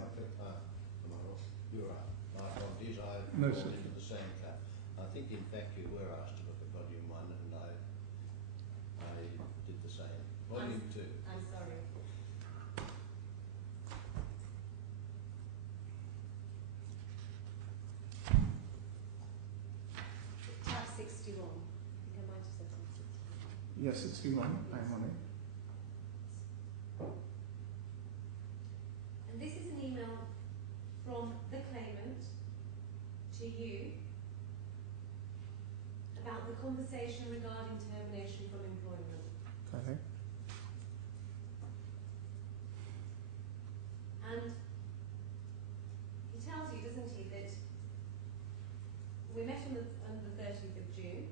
You're right. My apologies, I No, fall sir. into the same trap. I think in fact you were asked to look at volume 1 and I did the same. Volume 2. I'm sorry. Tab 61. I think I might have said tab 61. Yeah, 61, I'm on it. And this is an email from the claimant to you about the conversation regarding termination from employment. Correct. And he tells you, doesn't he, that we met on the 30th of June,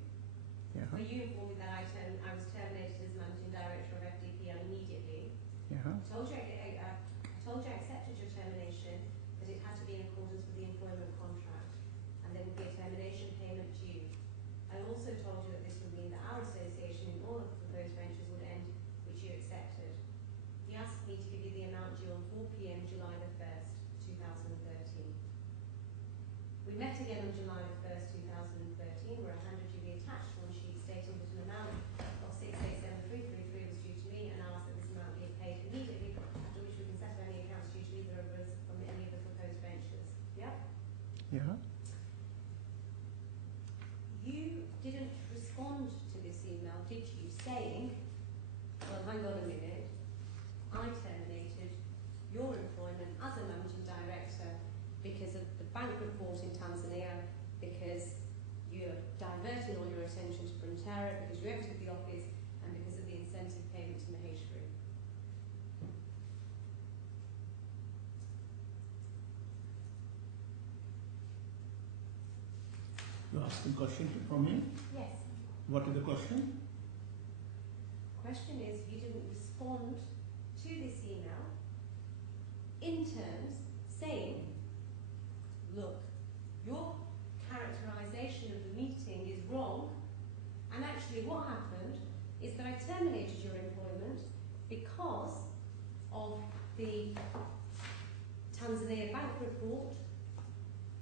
Yeah. where you informed me that I was terminated as managing director of FDP immediately. Yeah. I told you I accepted your termination, but it had to be in accordance with the employment contract, and there would be a termination payment due. I also told you that this would mean that our association in all of the proposed ventures would end, which you accepted. He asked me to give you the amount due on 4 p.m. July the 1st, 2013. We met again on July the 1st, 2013, where I handed you the attached one sheet stating that an amount of 687,333 was due to me, and asked that this amount be paid immediately, after which we can settle any accounts due to either of us from any of the proposed ventures. Yep. Yeah. You didn't respond to this email, did you, saying, well, hang on a minute, I terminated your employment as a managing director because of the bank report in Tanzania, because you're diverting all your attention to Brintera, because you exited the office, and because of the incentive payment to Mahesh Group. You asked the question from me. Yes. What is the question? Question is, you didn't respond to this email in terms saying, look, your characterisation of the meeting is wrong, and actually what happened is that I terminated your employment because of the Tanzania bank report,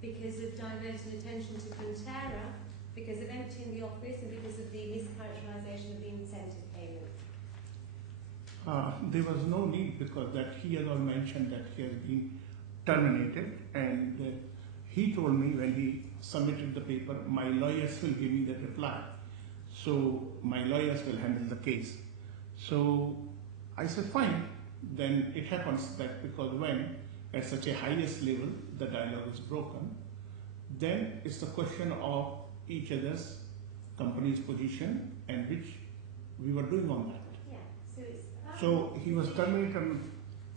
because of diverting attention to Conterra, because of emptying the office, and because of the mischaracterisation of the incentive payments? There was no need, because that he has all mentioned that he has been terminated, and he told me when he submitted the paper, my lawyers will give me the reply. So my lawyers will handle the case. So I said, fine. Then it happens that because when at such a highest level the dialogue is broken, then it's the question of each other's company's position and which we were doing on that. Yeah, So he was terminated on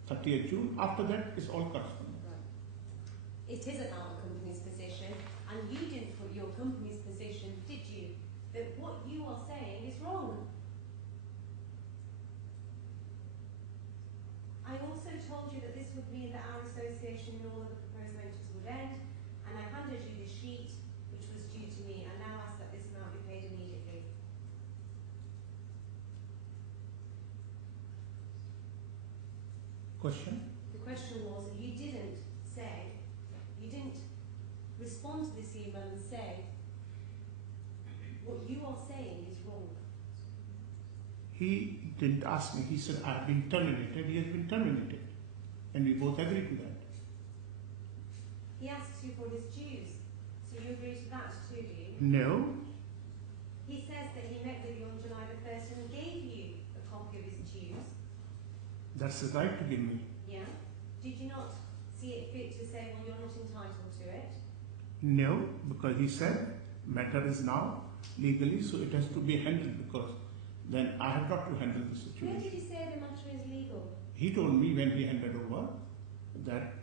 30th June. After that, it's all correspondence. Right. It is about the company's position, and you didn't put your company's position, did you? That what you are saying is wrong. I also told you that this would mean that our association and all of the proposed ventures would end, and I handed you the sheet which was due to me, and now ask that this amount be paid immediately. Question? The question was, you didn't respond to this email and say, what you are saying is wrong. He didn't ask me. He said, I've been terminated. He has been terminated. And we both agreed to that. He asks you for his dues. So you agree to that too, do you? No. He says that he met with you on July the 1st and gave you a copy of his dues. That's his right to give me. Yeah. Did you not see it fit to say, well, you're not entitled to it? No, because he said, matter is now legally, so it has to be handled, because then I have got to handle the situation. Where did he say the matter is legal? He told me when he handed over that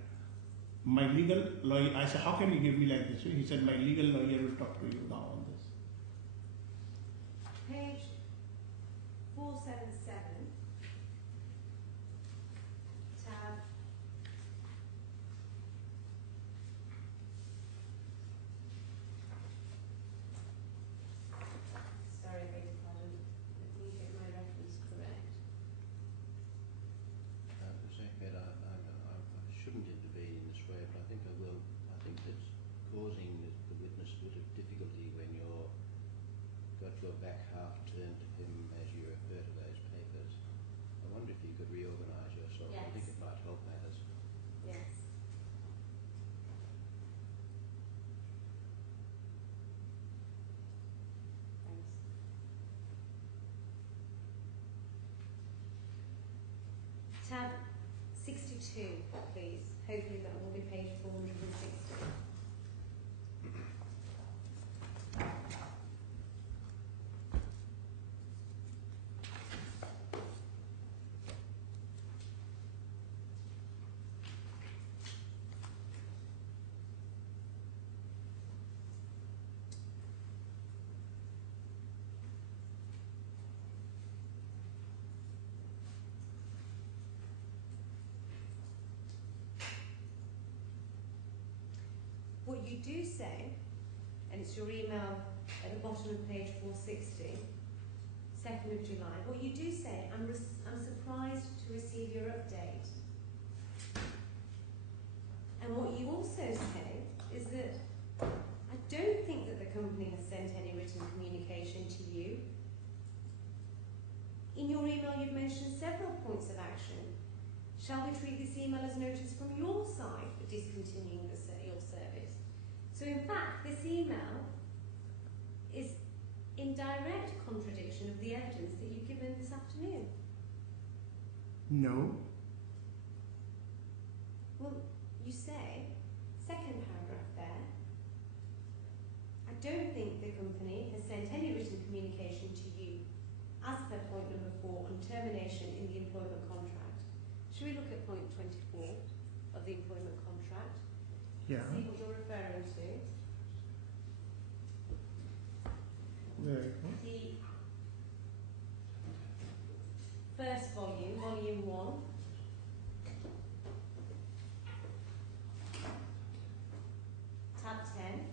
my legal lawyer, I said, how can you give me like this? He said, my legal lawyer will talk to you now on this. Page 477, tab sorry, I beg your pardon. Let me get my reference correct. Zach, I shouldn't intervene in this way, but I think I will. I think that's causing the witness a bit of difficulty when you're got your back half turned to him as you refer to those papers. I wonder if you could reorganise yourself. Yes. I think it might help matters. Yes. Thanks. Tab 62, please. Hopefully that will be page 460. What you do say, and it's your email at the bottom of page 460, 2nd of July, what you do say, I'm surprised to receive your update. And what you also say is that I don't think that the company has sent any written communication to you. In your email you've mentioned several points of action. Shall we treat this email as notice from your side for discontinuing your service? So in fact, this email is in direct contradiction of the evidence that you've given this afternoon. No. Well, you say, second paragraph there, I don't think the company has sent any written communication to you as per point number 4 on termination in the employment contract. Should we look at point 24 of the employment contract? Yeah. See what you're referring to. There you go. The first volume, volume 1. Tab 10.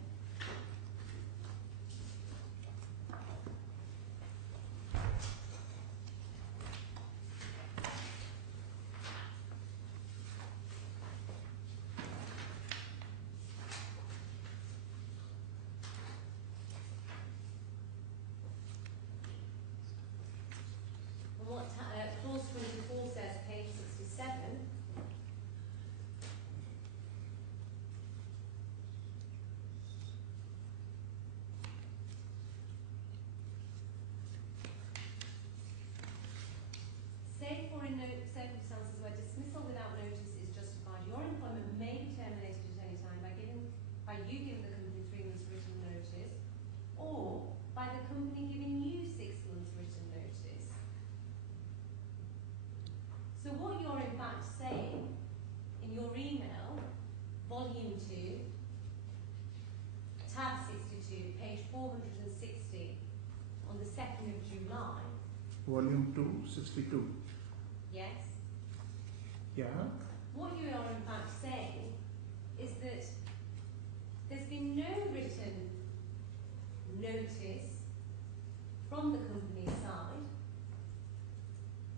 you're in fact saying in your email, volume 2, tab 62, page 460, on the 2nd of July. Volume 2, 62. Yes? Yeah. What you are in fact saying is that there's been no written notice from the company's side,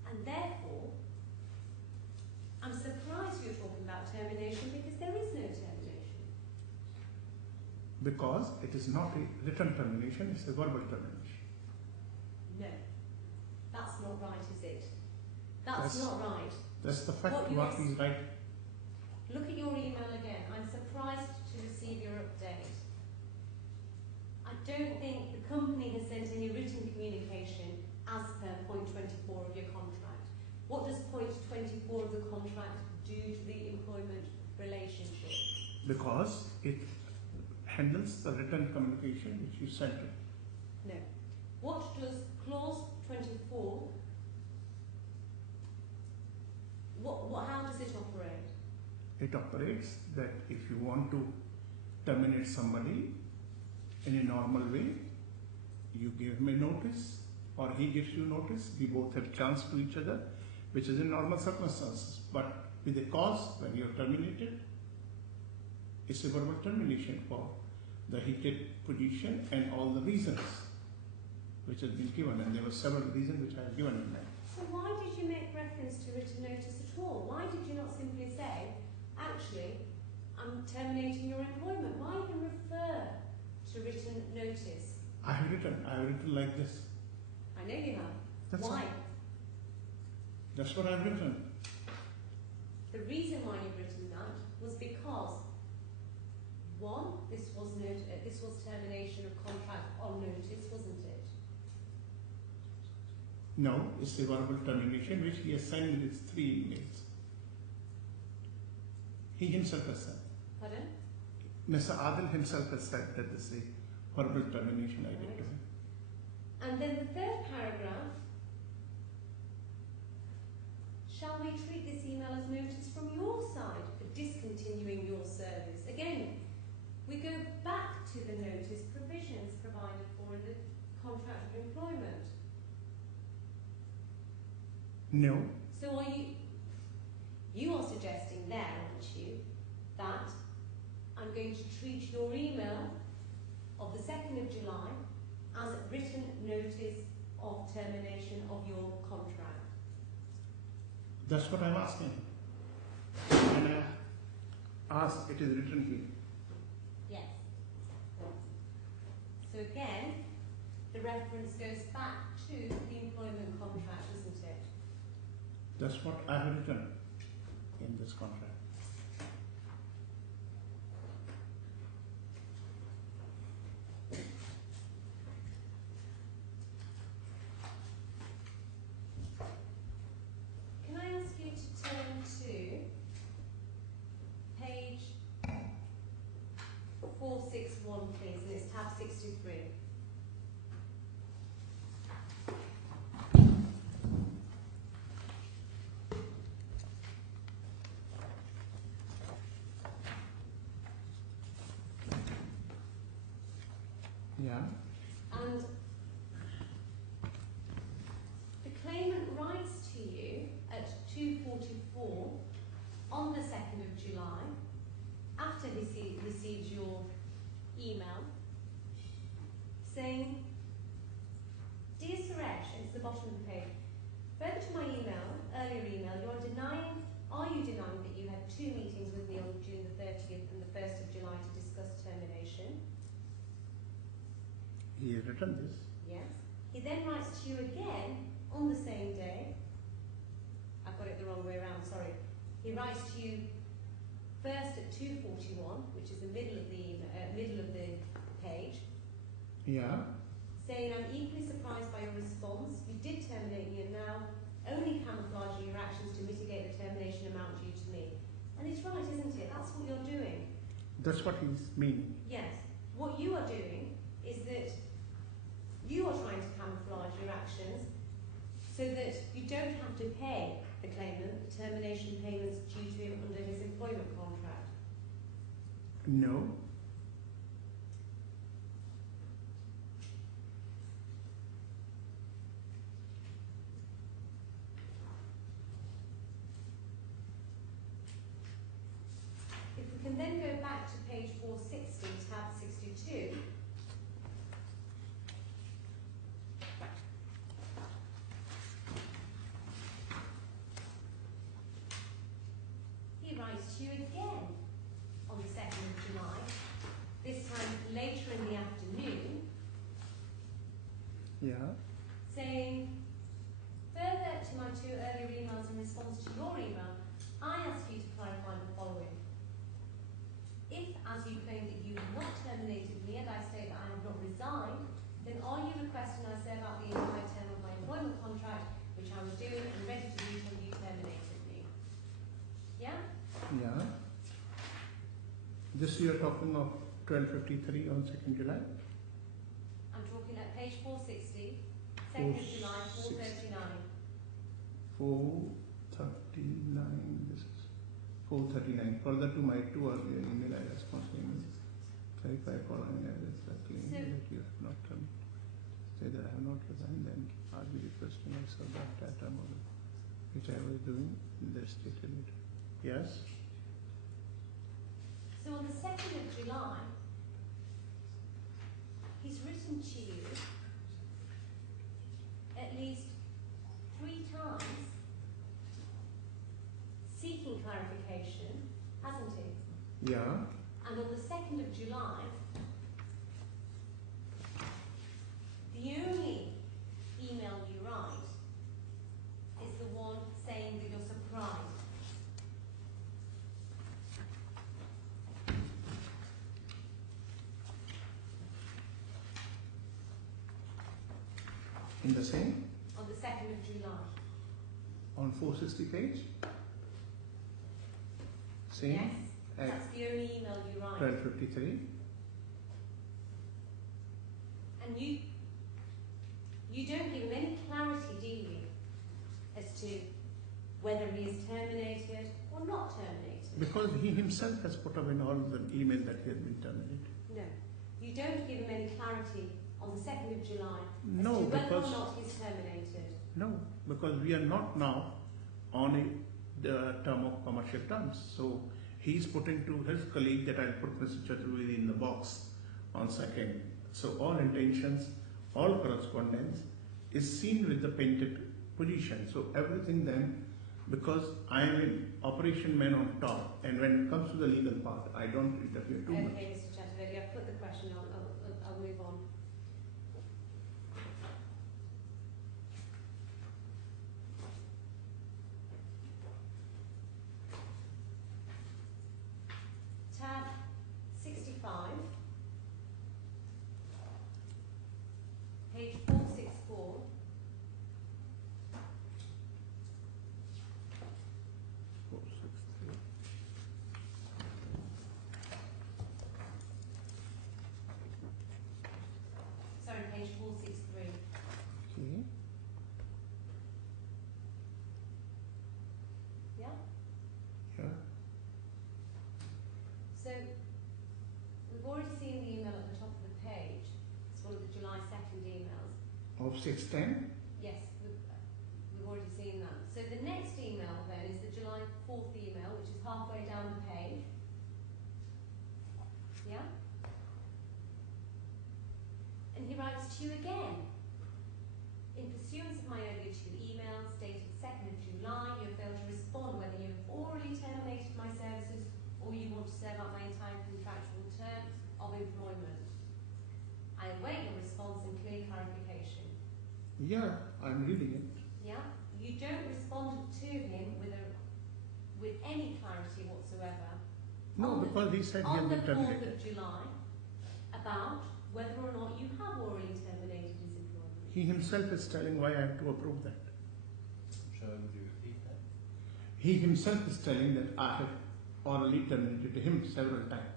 and therefore I'm surprised you're talking about termination because there is no termination. Because it is not a written termination, it's a verbal termination. No, that's not right, is it? That's not right. That's the fact. What is right. Look at your email again. I'm surprised to receive your update. I don't think the company has sent any written communication as per point 24 of your contract. What does point 24 of the contract do to the employment relationship? Because it handles the written communication which you sent it. No. What does clause 24, how does it operate? It operates that if you want to terminate somebody in a normal way, you give him a notice or he gives you notice, we both have chance to each other, which is in normal circumstances. But with a cause, when you are terminated, it's a verbal termination for the heated position and all the reasons which have been given, and there were several reasons which I have given in that. So why did you make reference to written notice at all? Why did you not simply say, actually, I'm terminating your employment? Why even refer to written notice? I have written like this. I know you have. That's Why? all. That's what I've written. The reason why you've written that was because, one, this was termination of contract on notice, wasn't it? No, it's a verbal termination which he has signed with his 3 emails. He himself has said. Pardon? Mr. Adil himself has said that this is a verbal termination I did to him. And then the third paragraph, shall we treat this email as notice from your side for discontinuing your service? Again, we go back to the notice provisions provided for in the contract of employment. No, So you are suggesting there, aren't you, that I'm going to treat your email of the 2nd of July as written notice of termination of your contract? that's what I'm asking. And I ask, it is written here. Yes. So again, the reference goes back to the employment contract, isn't it? That's what I have written in this contract. Can I ask you to turn to page 461, please, and it's tab 63. Yeah. And the claimant writes to you at 2:44 on the 2nd of July, after he receives your email, saying, Dear Suresh, it's the bottom of the page, further to my earlier email, are you denying that you had 2 meetings with me on June the 30th and the 1st of July to discuss termination? He has written this. Yes. He then writes to you again on the same day. I've got it the wrong way around, sorry. He writes to you first at 2:41, which is the middle of the page, Yeah. saying, I'm equally surprised by your response. You did terminate me and now only camouflaging your actions to mitigate the termination amount due to me. And it's right, isn't it? That's what you're doing. That's what he's meaning. Yes. What you are doing is that you are trying to camouflage your actions so that you don't have to pay the claimant the termination payments due to him under his employment contract? No. If we can then go back to page 460, tab 62. He writes to you again on the 2nd of July, this time later in the afternoon, Yeah. saying, further to my 2 earlier emails in response to your email, I ask you to clarify the following. If, as you claim that you have not terminated me and I state that I have not resigned, then are you requesting I serve out the entire term of my employment contract, which I was doing and ready to do until you terminated me? Yeah? Yeah. This you are talking of 12:53 on 2nd July? I'm talking at page 460, 2nd of July, 4:39. 4:39. This is 4:39. Further to my 2 earlier email, I respond email. Clarify following address that claim So- that you have not terminated. Say that I have not resigned, then I'll be requesting I serve that term of which I was doing in the stated later. Yes? So on the 2nd of July, he's written to you at least 3 times seeking clarification, hasn't he? Yeah. And on the 2nd of July, the only email you write is the one saying that you're surprised. In the same? On the 2nd of July. On 460 page? Same? Yes, At that's the only email you write. 12:53? And you don't give him any clarity, do you, as to whether he is terminated or not terminated? Because he himself has put up in all the email that he has been terminated. No. You don't give him any clarity on the 2nd of July as No, to whether or because not he's terminated. no, because we are not now on the term of commercial terms. So he's putting to his colleague that I'll put Mr. Chaturvedi in the box on 2nd. So all intentions, all correspondence is seen with the painted position. So everything then, because I am an operation man on top, and when it comes to the legal part, I don't interfere too much. Okay, Mr. Chaturvedi, I've put the question on. I'll move on. Tab 65, page 464. Sorry, page 463. Okay. Yeah? Yeah. So, we've already seen the email at the top of the page. It's one of the July 2nd emails. Of 610? Yes, we've already seen that. So the next email then is the July 4th email, which is halfway down the page. Yeah? And he writes to you again. In pursuance of my earlier 2 emails, dated 2nd of July, you have failed to respond whether you have already terminated my services or you want to serve out my entire contractual term of employment. I await your response and clear clarification. Yeah, I'm reading it. Yeah? You don't respond to him with any clarity whatsoever. No, On the- because he said he on had been the 4th terminated. of July, about whether or not you have already terminated his employment. He himself is telling why I have to approve that. So would you repeat that? He himself is telling that I have orally terminated him several times.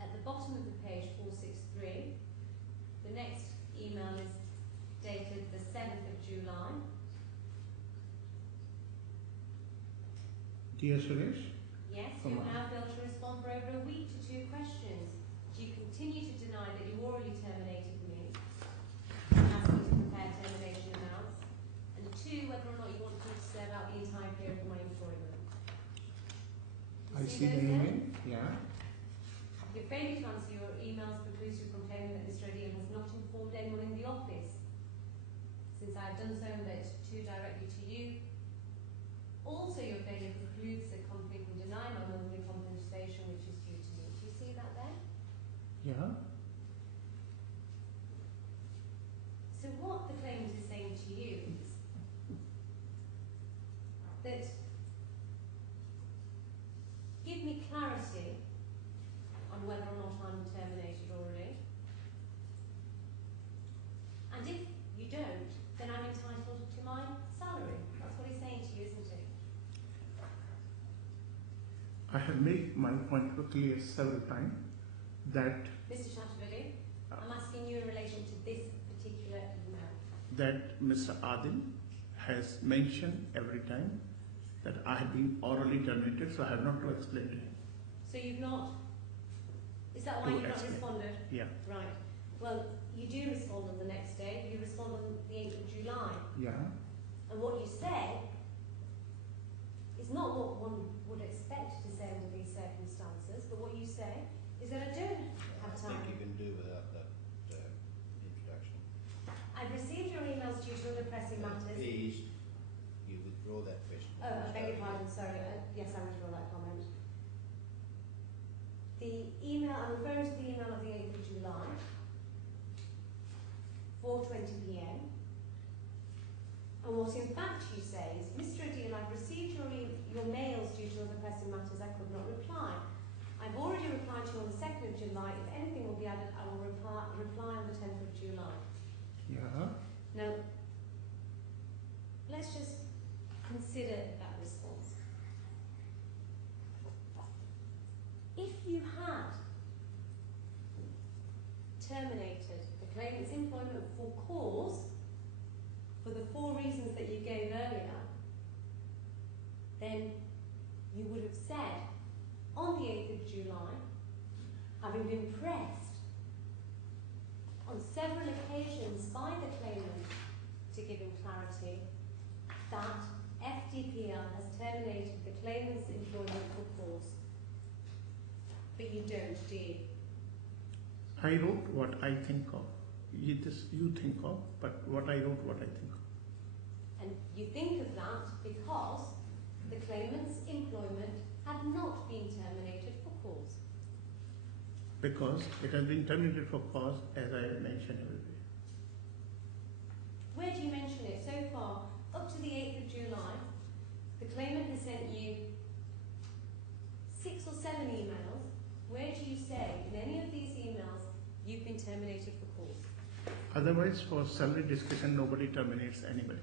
At the bottom of the page, 463, the next email is dated the Dear Suresh, Yes, Come you've on. now failed to respond for over a week to 2 questions. Do you continue to deny that you orally terminated me? I'm asking to compare termination amounts. And 2, whether or not you want me to serve out the entire period of my employment. I You see the those there? email. Yeah. Your failure to answer your emails precludes you from claiming that Mr. O'Dean has not informed anyone in the office. Since I have done so and that 2 directly to you. Also, your failure precludes the company from denying my monthly compensation which is due to me. Do you see that there? Yeah. So what the claimant is saying to you is that give me clarity on whether or not I'm terminated already. And if you don't, then I'm entitled to my salary. That's what he's saying to you, isn't it? I have made my point clear several times that Mr. Chaturvedi, I'm asking you in relation to this particular email. Mr. Adil has mentioned every time that I have been orally terminated, so I have not to explain to him. So you've not, is that why To you've not explain. responded? Yeah. Right. Well, you do respond on the next day. You respond on the 8th of July. Yeah. And what you say is not what one would expect to say under these circumstances, but what you say is that I don't have I think time. you can do without that introduction. I've received your emails due to other pressing matters. Please, you withdraw that question. Oh, I beg your pardon, sorry. Yes, I withdraw that comment. The email, I'm referring to the email of the 8th of July, 4:20 p.m. And what in fact you say is, Mr. O'Dean, I've received your mails due to other pressing matters I could not reply. I've already replied to you on the 2nd of July. If anything will be added, I will reply on the 10th of July. Yeah. Now, let's just consider that response. If you had terminated the claimant's employment for cause, for the 4 reasons that you gave earlier, then you would have said on the 8th of July, having been pressed on several occasions by the claimant to give him clarity, that FDPL has terminated the claimant's employment for cause. But you don't, do you? I wrote what I think of. You think of, but what I wrote, what I think of. And you think of that because the claimant's employment had not been terminated for cause. Because it has been terminated for cause, as I mentioned earlier. Where do you mention it? So far, up to the 8th of July, the claimant has sent you 6 or 7 emails. Where do you say in any of these emails you've been terminated for cause? Otherwise, for salary discussion, nobody terminates anybody.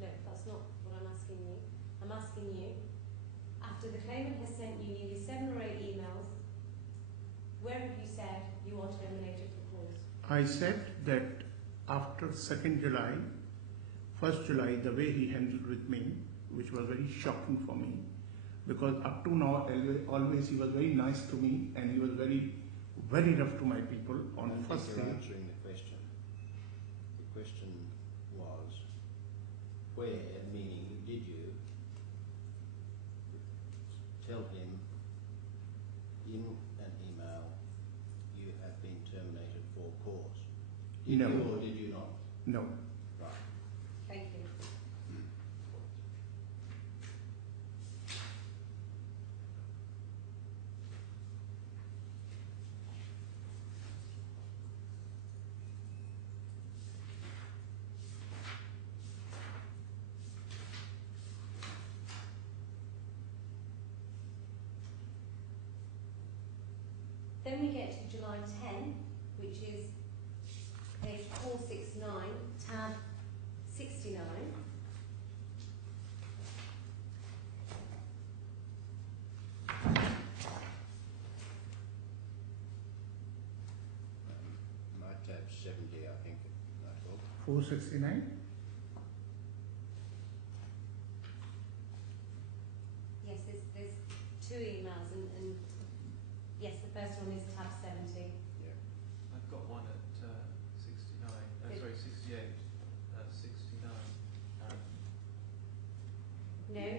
No, that's not what I'm asking you. I'm asking you, after the claimant has sent you nearly 7 or 8 emails, where have you said you are terminated for cause? I said that after 2nd July, 1st July, the way he handled with me, which was very shocking for me, because up to now, always he was very nice to me and he was very, very rough to my people on I first think you're day. answering the question. The question was, where, meaning did you tell him in an email you have been terminated for cause? Did No. you or did you not? No. Right. Thank you. Then we get to July 10, which is page 469, tab 69. My tab's 70, I think, Nigel. 469.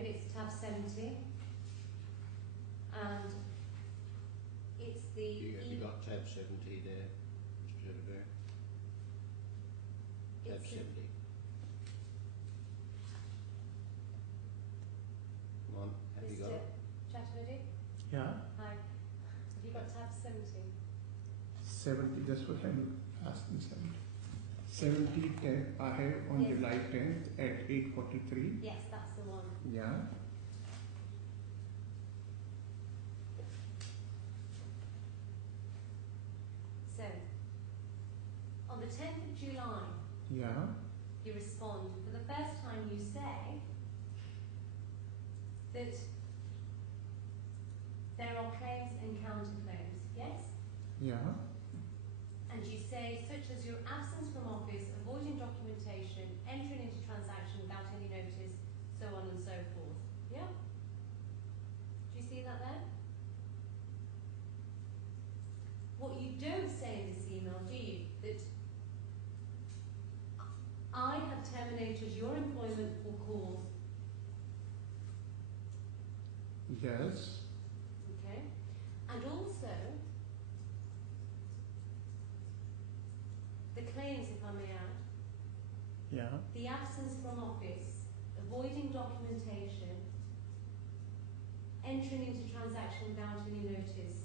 it's tab 70, and it's the Have you got tab 70 there, Mr. Jetterberg? Tab It's 70. Come on, have you got Mr. it? Chatterjee? Yeah, Hi. Have you got tab 70? 70, that's what I'm asking, 70. 70 I have on Yes. July 10th at 8:43. Yes, that's the one. Yeah, So, on the 10th of July, yeah, you respond. For the first time, you say that there are claims and counterclaims, yes? yeah, And you say, such as your absence from office, avoiding documentation, entering into transaction without any notice, so on and so forth. Yeah? Do you see that there? What you don't say in this email, do you? That I have terminated your employment for cause. yes, Okay? And also, the claims, if I may add, yeah, the absence from office, avoiding documentation, entering into transaction without any notice.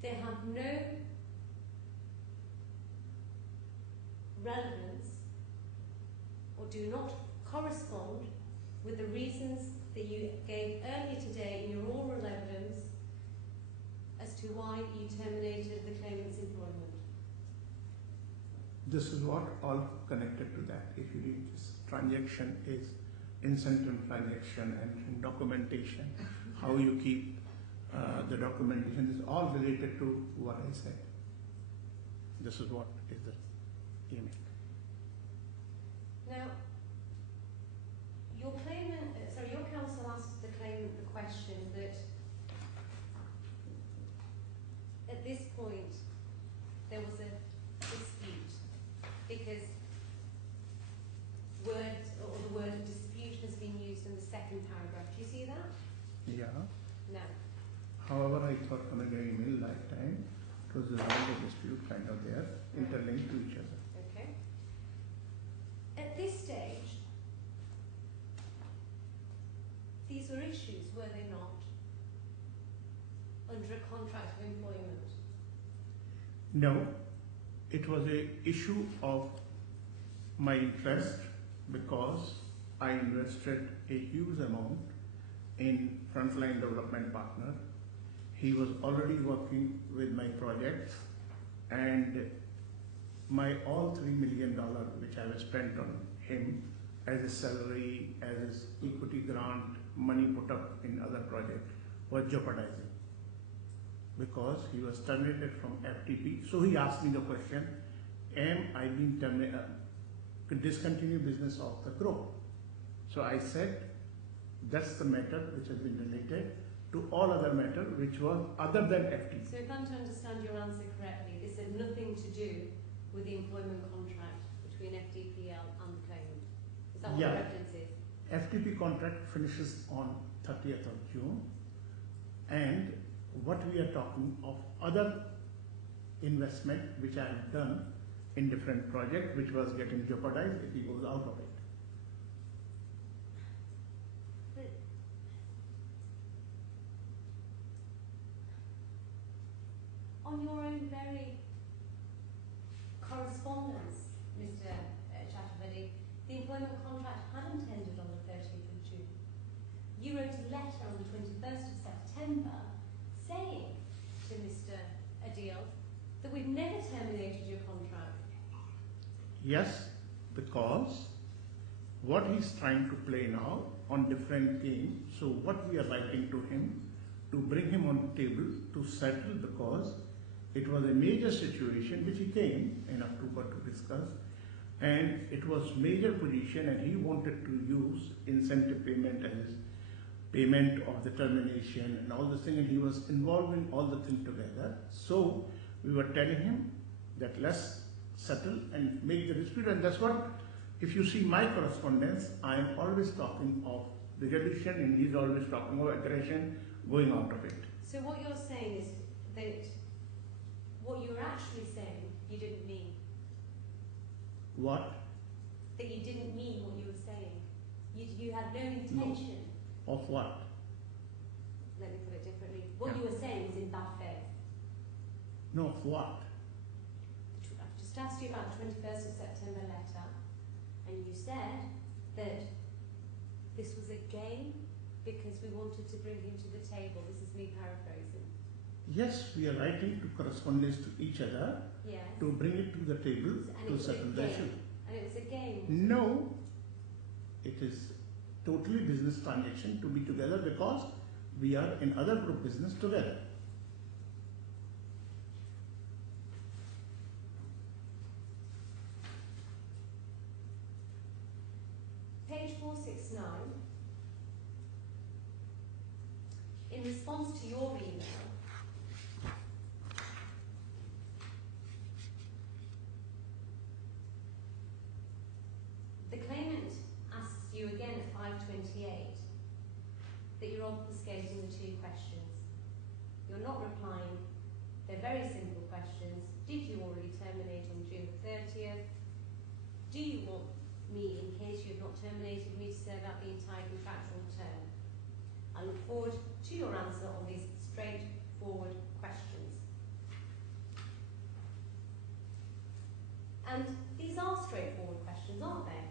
They have no relevance or do not correspond with the reasons that you gave earlier today in your oral evidence as to why you terminated the claimant's employment. this is what all connected to that. If you read this transaction is incentive transaction and documentation, how you keep the documentation is all related to what I said. This is what is the email. Now, your claimant, your counsel asked the claimant the question that at this point there was a dispute because the word dispute has been used in the second paragraph. Do you see that? Yeah. No. However, I thought on a email lifetime it was around a dispute kind of there, interlinked to each other. Okay. At this stage, these were issues, were they not? Under a contract of employment. No, it was a issue of my interest because I invested a huge amount in Frontline Development Partner. He was already working with my projects, and my all $3 million which I was spent on him as a salary, as his equity grant, money put up in other projects was jeopardizing because he was terminated from FTP. So he asked me the question, am I being terminated, discontinue business of the group? So I said, that's the matter which has been related to all other matter which was other than FTP. So if I'm to understand your answer correctly, this had nothing to do with the employment contract between FDPL and the claimant. Is that what Yeah. the evidence is? FTP contract finishes on 30th of June, and what we are talking of other investment which I have done in different projects which was getting jeopardized if he goes out of it. But on your own very correspondence, Mr. Chatterjee, the employment contract hadn't ended on the 30th of June. You wrote a letter on the 21st of September saying to Mr. Adil that we've never terminated your contract. Yes, because what he's trying to play now on different games, so what we are writing to him to bring him on the table to settle, because it was a major situation which he came in October to discuss, and it was major position and he wanted to use incentive payment as his payment of the termination and all this thing, and he was involved in all the things together. So we were telling him that let's settle and make the dispute, and that's what If you see my correspondence, I am always talking of resolution and he's always talking of aggression, going out of it. So what you're saying is that what you're actually saying you didn't mean. What? That you didn't mean what you were saying. You had no intention. No. Of what? Let me put it differently. What Yeah. you were saying was in bad faith. No, of what? I've just asked you about the 21st of September letter, and you said that this was a game because we wanted to bring him to the table. This is me paraphrasing. Yes, we are writing to correspondence to each other Yes. to bring it to the table And to it was a settle the game. issue. And it was a game. wasn't it? No, it is totally business transaction to be together because we are in other group business together. Page 469. In response to your email, the claimant asks you again at 5:28 that you're obfuscating the two questions. You're not replying. They're very simple questions. Did you already terminate on June 30th? Do you want me, in case you have not terminated me, to serve out the entire contractual term? I look forward to your answer on these straightforward questions. And these are straightforward questions, aren't they?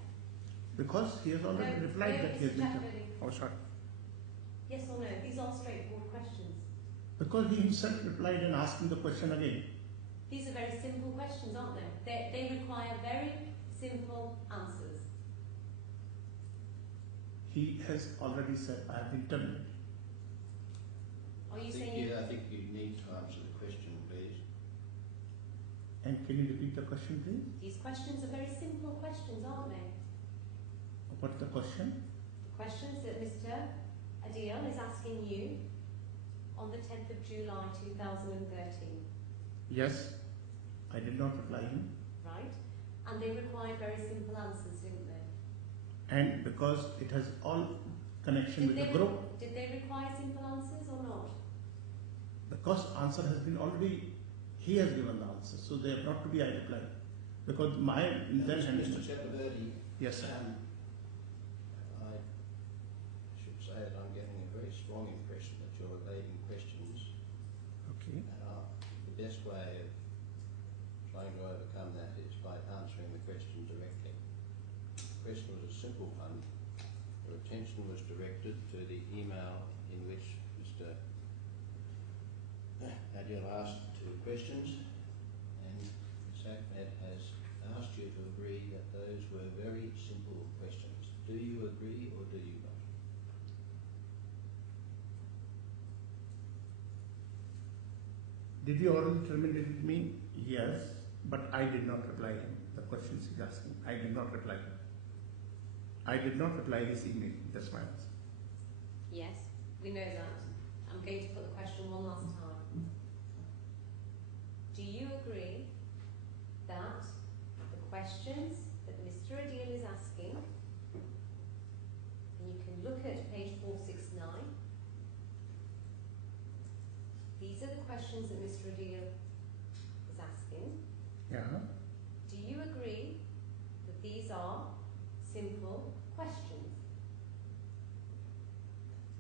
Because he has already No, replied no, that he has Mr. been. Jafferty. Oh, sorry. Yes or no? These are straightforward questions. Because he himself replied and asking the question again. These are very simple questions, aren't they? They require very simple answers. He has already said, I have been terminated. Are you I think, saying? I think you need to answer the question, please. And can you repeat the question, please? These questions are very simple questions, aren't they? What's the question? The questions that Mr. Adil is asking you on the 10th of July 2013, Yes, I did not reply him. right? And they required very simple answers, didn't they? And because it has all connection with the group, Did they require simple answers or not? because answer has been already, he has given the answer, so they are not to be I reply. Because my intention Mr. is. Chakraborty, Yes, sir. I should say that I'm getting a very strong impression that you're evading questions. Okay. The best way of trying to overcome that is by answering the question directly. The question was a simple one. Your attention was directed to the email in which Mr. Adil asked two questions, and Ms. Ahmed has asked you to agree that those were very simple questions. Do you agree or do you not? Did you already terminate me? Yes, but I did not reply him. The questions he's asking, I did not reply him. I did not reply his email. That's my answer. Yes, we know that. I'm going to put the question one last time. Do you agree that the questions that Mr. Adil is asking, and you can look at page 469, these are the questions that Mr. Adil is asking. Yeah. Do you agree that these are simple questions?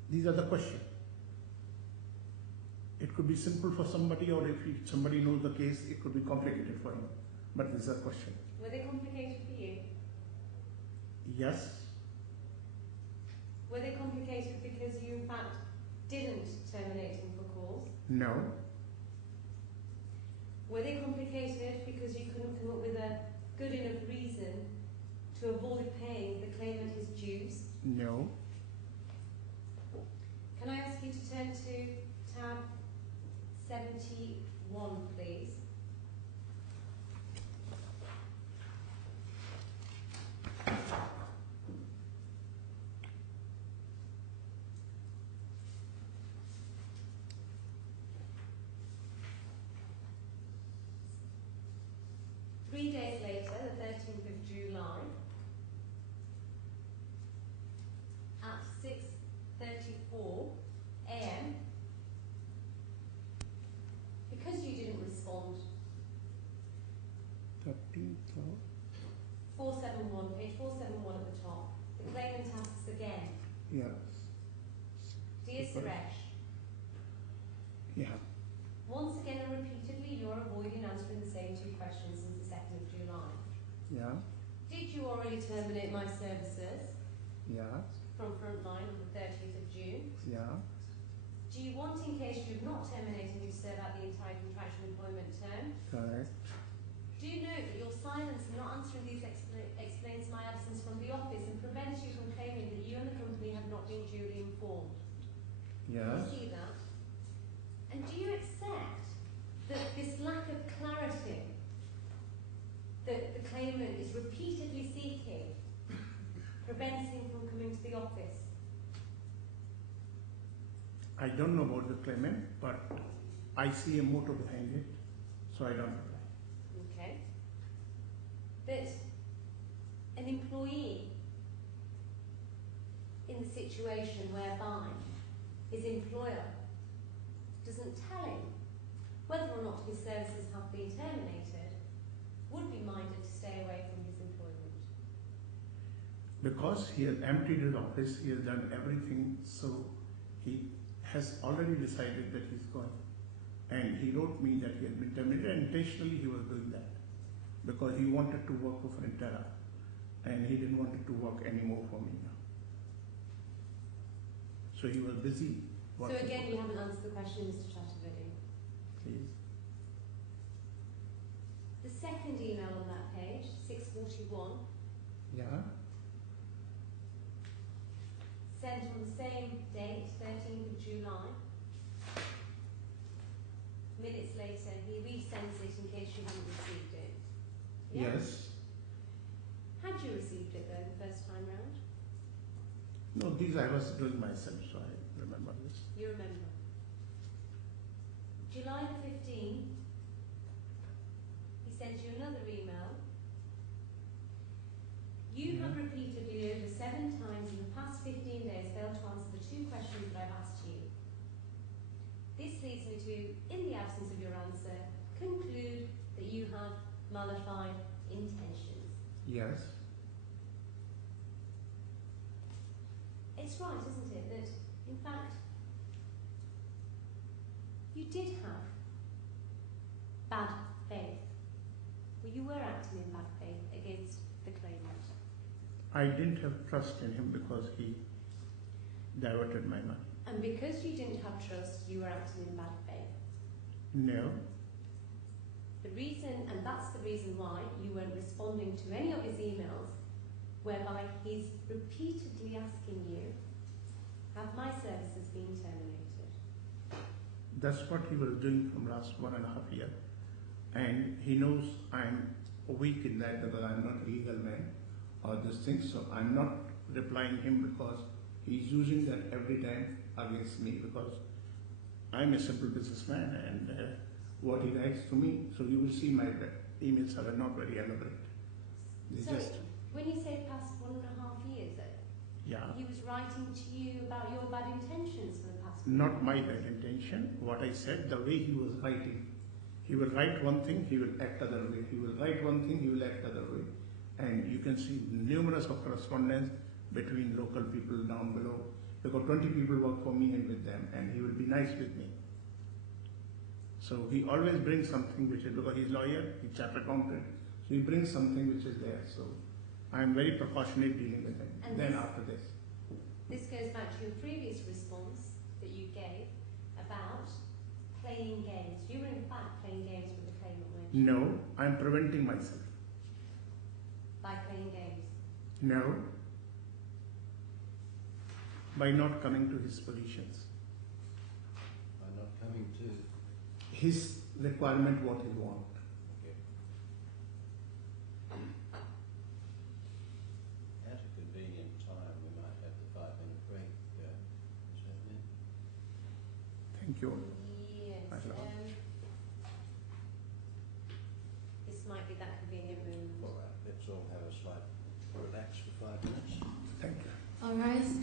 These are the questions. It could be simple for somebody, or if somebody knows the case, it could be complicated for him. But these are questions. Were they complicated for you? Yes. Were they complicated because you, in fact, didn't terminate him for cause? No. Were they complicated because you couldn't come up with a good enough reason to avoid paying the claimant his dues? No. Can I ask you to turn to tab 71, please? Three days later, the 13th of July, again. Yes. Dear Because- Suresh, Yeah. once again and repeatedly you're avoiding answering the same two questions since the 2nd of July. Yeah. Did you orally terminate my services Yeah. from Frontline on the 30th of June? Yeah. Do you want, in case you have not terminated, me to serve out the entire contractual employment term? Correct. Do you know that your silence in not answering these explains my absence from the office and prevents you from claiming that you and the company have not been duly informed? Do Yes. you see that? And do you accept that this lack of clarity that the claimant is repeatedly seeking prevents him from coming to the office? I don't know about the claimant, but I see a motive behind it, so I don't reply. Okay. That an employee in the situation whereby his employer doesn't tell him whether or not his services have been terminated would be minded to stay away from his employment. Because he has emptied his office, he has done everything, so he has already decided that he's going. And he wrote me that he had been terminated, and intentionally he was doing that. Because he wanted to work for Frontera, and he didn't want to work anymore for me now. So he was busy So working. again, you haven't answered the question, Mr. Chaturvedi. Please. The second email on that page, 641, Yeah. sent on the same date, 13th of July. Minutes later, he resends it in case you haven't received it. Yeah? Yes. Had you received it though the first time round? No, these I was doing myself, so I remember this. You remember. July the 15th, he sent you another email. You have repeatedly over 7 times in the past 15 days failed to answer the 2 questions that I've asked you. This leads me to, in the absence of your answer, conclude that you have mollified intentions. Yes. It's right, isn't it, that in fact you did have bad faith. Well, you were acting in bad faith against the claimant. I didn't have trust in him because he diverted my money. And because you didn't have trust, you were acting in bad faith. No. The reason, and that's the reason why you weren't responding to any of his emails, whereby he's repeatedly asking you, have my services been terminated? That's what he was doing from last 1.5 years. And he knows I'm weak in that because I'm not a legal man or this thing, so I'm not replying him because he's using that every time against me because I'm a simple businessman and what he writes to me, so you will see my emails are not very elaborate. They So, just, when you say past 1.5 years, yeah, he was writing to you about your bad intentions for the past not my bad intention. What I said, the way he was writing, he will write one thing, he will act other way. He will write one thing, he will act other way. And you can see numerous of correspondence between local people down below because 20 people work for me and with them, and he will be nice with me. So he always brings something which is, because he's lawyer, he's chartered accountant, so he brings something which is there. So I am very proportionate dealing with him. And then this- after this. This goes back to your previous response that you gave about playing games. You were in fact playing games with the claimant, weren't you? No, I'm preventing myself. By playing games. No. By not coming to his positions. By not coming to. His requirement, what he wants. Okay. At a convenient time, we might have the 5-minute break. Is that it? Thank you. Yes. I love This might be that convenient moment. All right, let's all have a slight relax for 5 minutes. Thank you. All rise.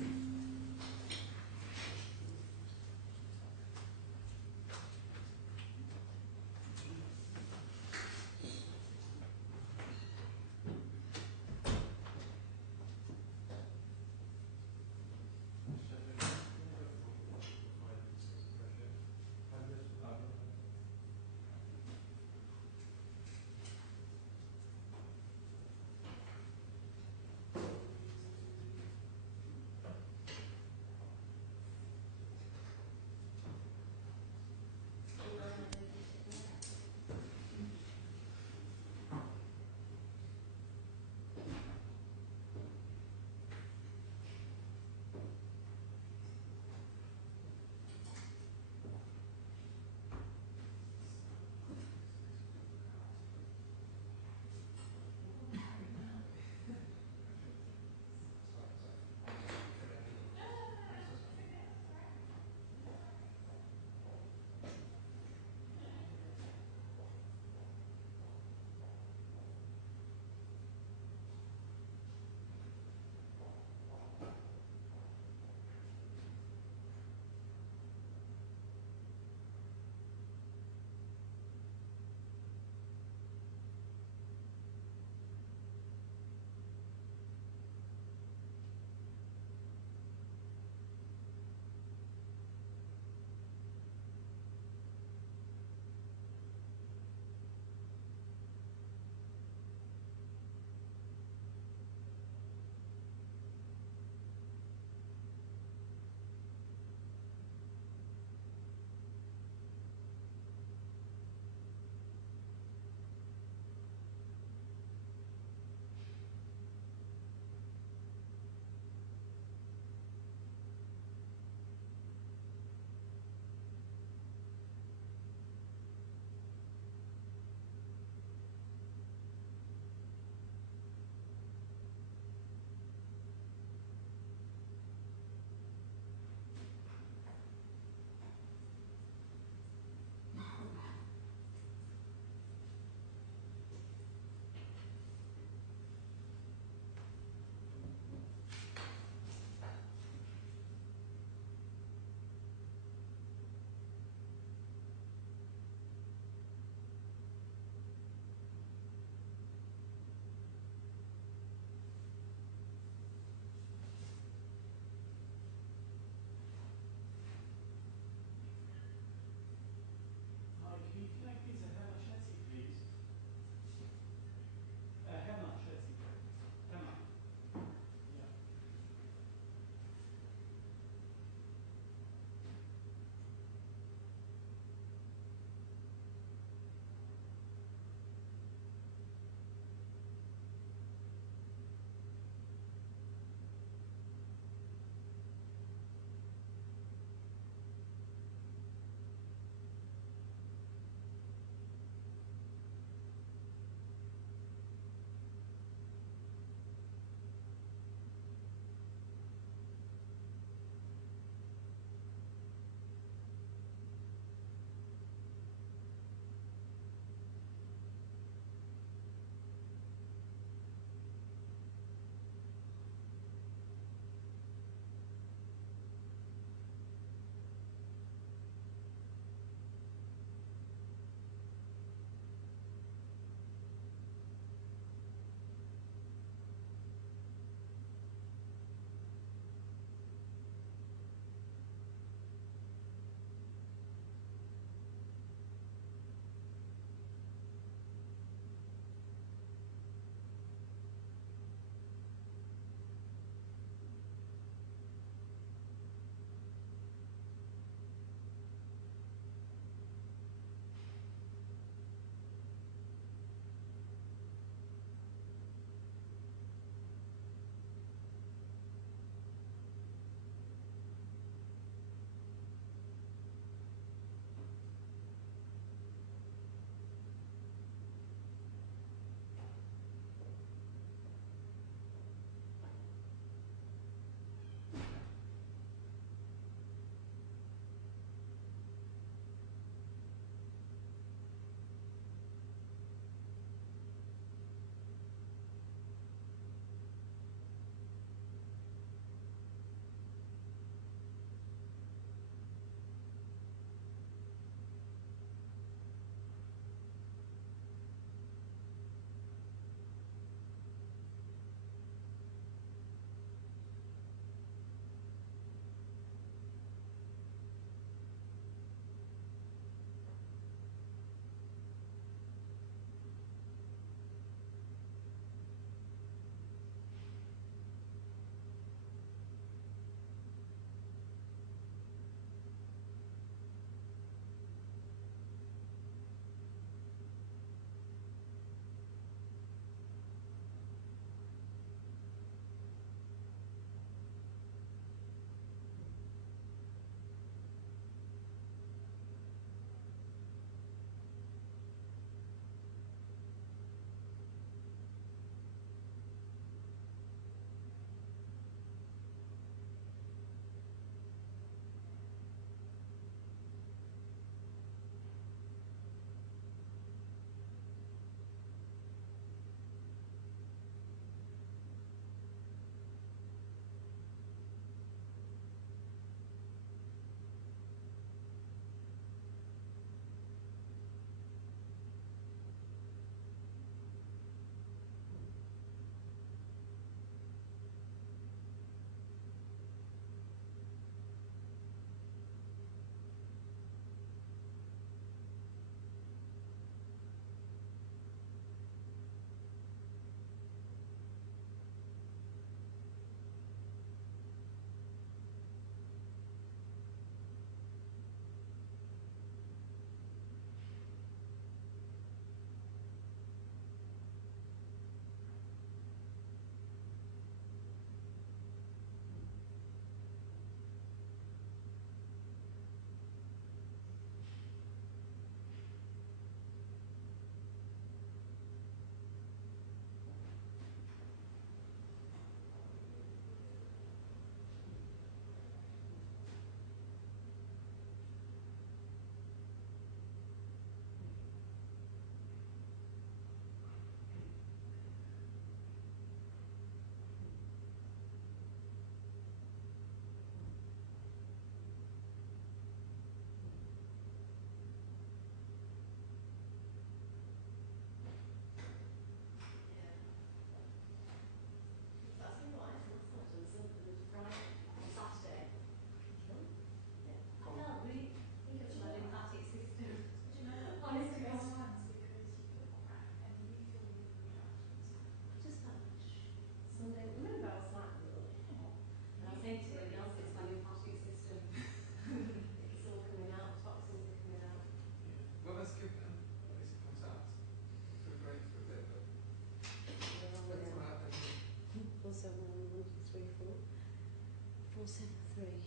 073.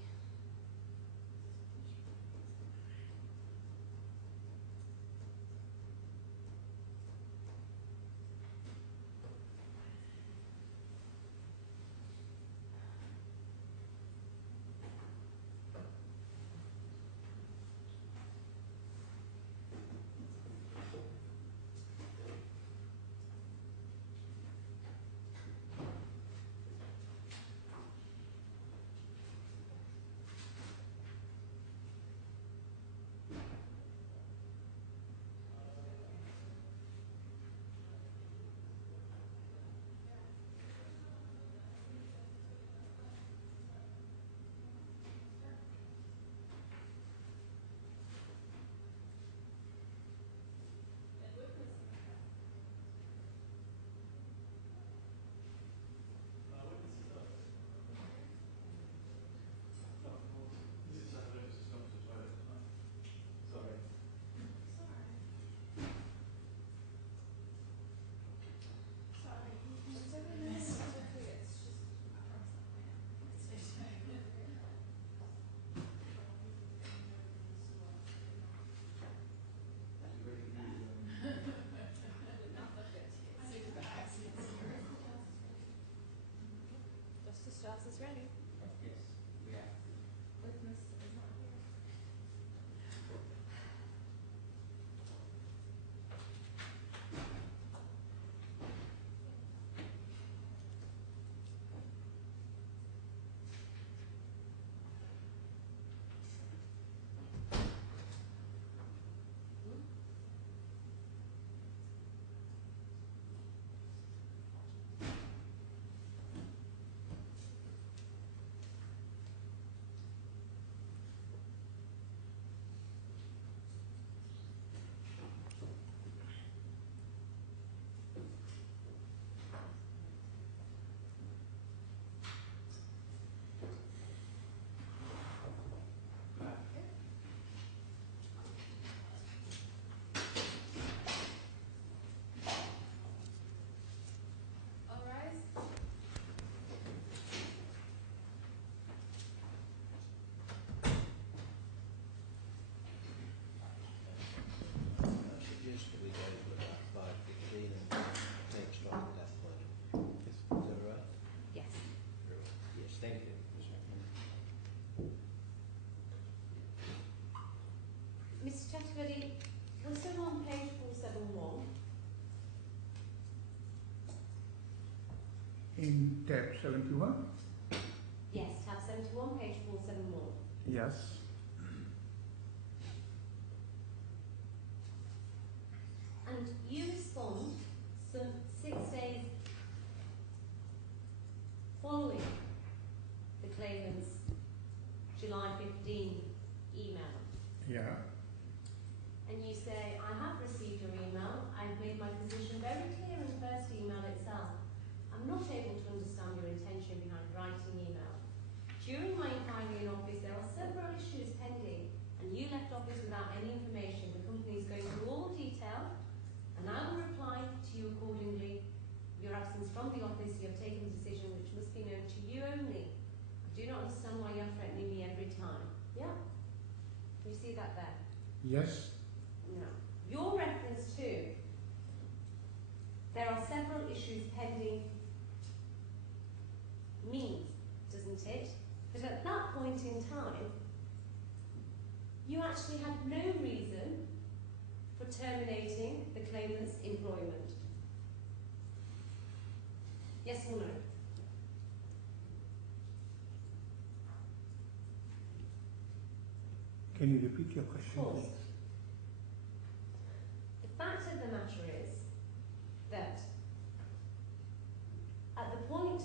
Justice Strauss is ready. Yes, we are. Witness is not here. All rise. I suggest that we go to about 5:15 and take stock at that point. Yes. Is that all right? Yes. Very well. Yes, thank you. Mr. Chatterjee, was there on page 471? In tab 71? Yes, tab 71, page 471. Yes. And you respond some 6 days following the claimant's July 15 email. Yeah. And you say, I have received your email. I've made my position very clear in the first email itself. I'm not able to understand your intention behind writing email. During my inquiry in office, there are several issues pending, and you left office without any information. The company is going through all detail, and I will reply to you accordingly. Your absence from the office, you have taken a decision which must be known to you only. I do not understand why you're threatening me every time. Yeah? You see that there? Yes. No. Your reference to there are several issues pending means, doesn't it, that at that point in time, you actually had no reason for terminating the claimant's employment. Yes or no? Can you repeat your question, Of course. please? The fact of the matter is that at the point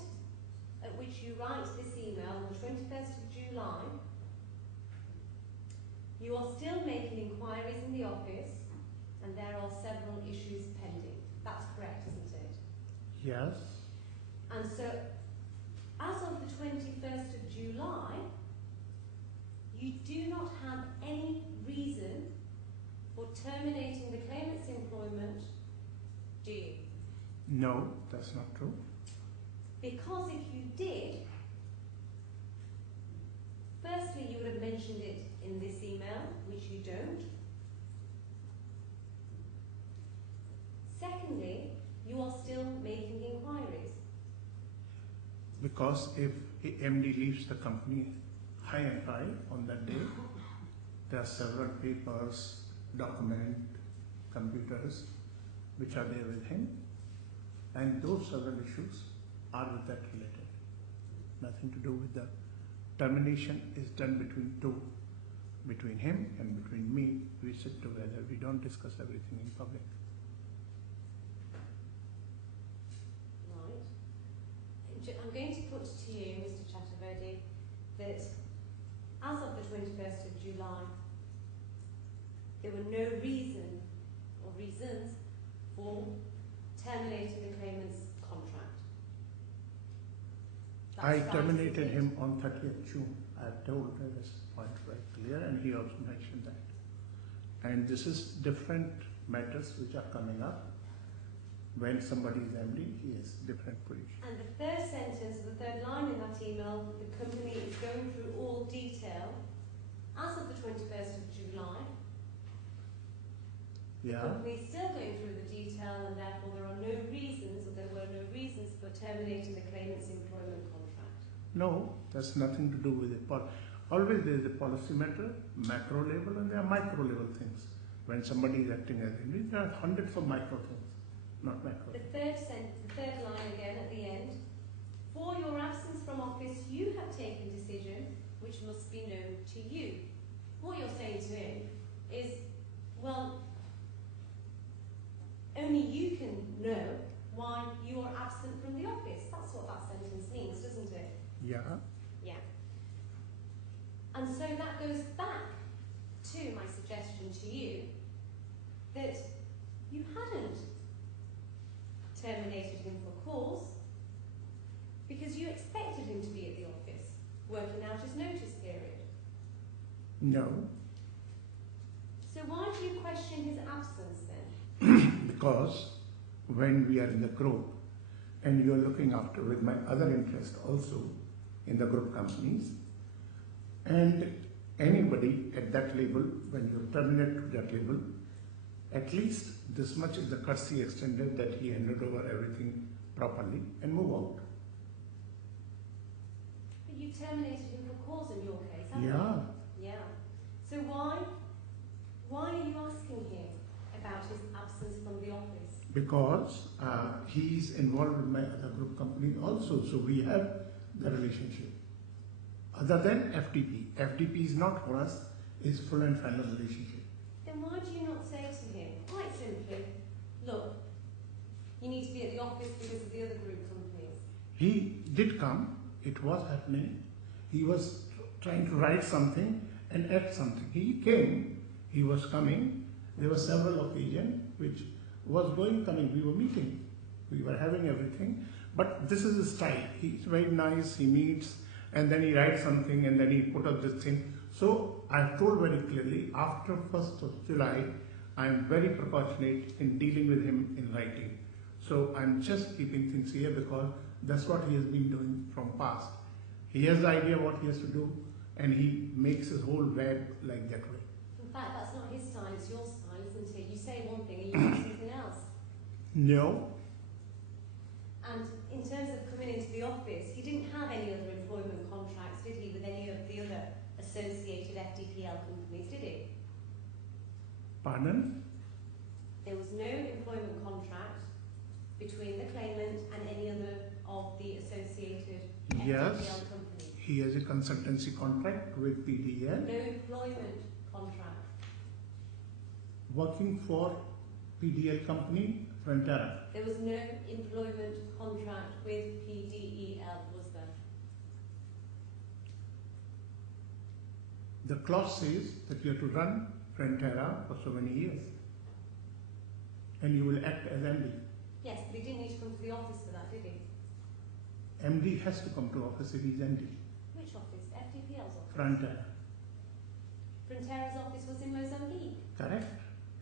at which you write this email on the 21st of July, you are still making inquiries in the office and there are several issues pending. That's correct, isn't it? Yes. And so, as of the 21st of July, you do not have any reason for terminating the claimant's employment, do you? No, that's not true. Because if you did, mentioned it in this email, which you don't. Secondly, you are still making inquiries. Because if a MD leaves the company high and dry on that day, there are several papers, document, computers which are there with him, and those several issues are with that related. Nothing to do with the termination is done between two, between him and between me. We sit together, we don't discuss everything in public. Right. I'm going to put to you, Mr. Chaturvedi, that as of the 21st of July, there were no reason or reasons for terminating the claimant's contract. That's I right, terminated isn't it? him on 30th June. I told this point very clear, and he also mentioned that. And this is different matters which are coming up. When somebody is MD, he is different position. And the third sentence, the third line in that email, the company is going through all detail as of the 21st of July. The Yeah. company is still going through the detail, and therefore there are no reasons, or there were no reasons for terminating the claimant's employment contract. No, that's nothing to do with it. Always there is a policy matter, macro level, and there are micro level things. When somebody is acting as MD, there are hundreds of micro things, not macro. The third line again at the end. For your absence from office, you have taken decision which must be known to you. What you're saying to him is, well, only you can know why you are absent from the office. That's what that sentence means, doesn't it? Yeah. Yeah. And so that goes back to my suggestion to you that you hadn't terminated him for cause because you expected him to be at the office working out his notice period. No, So why do you question his absence then? because when we are in the group and you are looking after with my other interest also in the group companies, and anybody at that level, when you terminate to that level, at least this much is the courtesy extended that he handed over everything properly and move out. But you terminated him for cause in your case, haven't Yeah. you? Yeah. So why are you asking him about his absence from the office? Because he's involved with my other group companies also, so we have the relationship. Other than FTP. FTP is not for us, it's full and final relationship. Then why do you not say to him, quite simply, look, you need to be at the office because of the other group companies? He did come, it was happening. He was trying to write something and add something. He came, he was coming. There were several occasions which was going, coming. We were meeting, we were having everything. But this is his style. He's very nice, he meets, and then he writes something and then he put up this thing. So I've told very clearly, after 1st of July, I'm very proportionate in dealing with him in writing. So I'm just keeping things here because that's what he has been doing from past. He has the idea what he has to do and he makes his whole web like that way. In fact, that's not his style, it's your style, isn't it? You say one thing and you do something else. No. And in terms of coming into the office, he didn't have any other employment contracts, did he, with any of the other associated FDPL companies, did he? Pardon? There was no employment contract between the claimant and any other of the associated Yes. FDPL companies. He has a consultancy contract with PDL, No employment contract. working for PDL company, Frontera. There was no employment contract with PDEL, was there? The clause says that you have to run Frontera for so many years. And you will act as MD. Yes, but he didn't need to come to the office for that, did he? MD has to come to office if he's MD. Which office? FDPL's office? Frontera. Frontera's office was in Mozambique. Correct?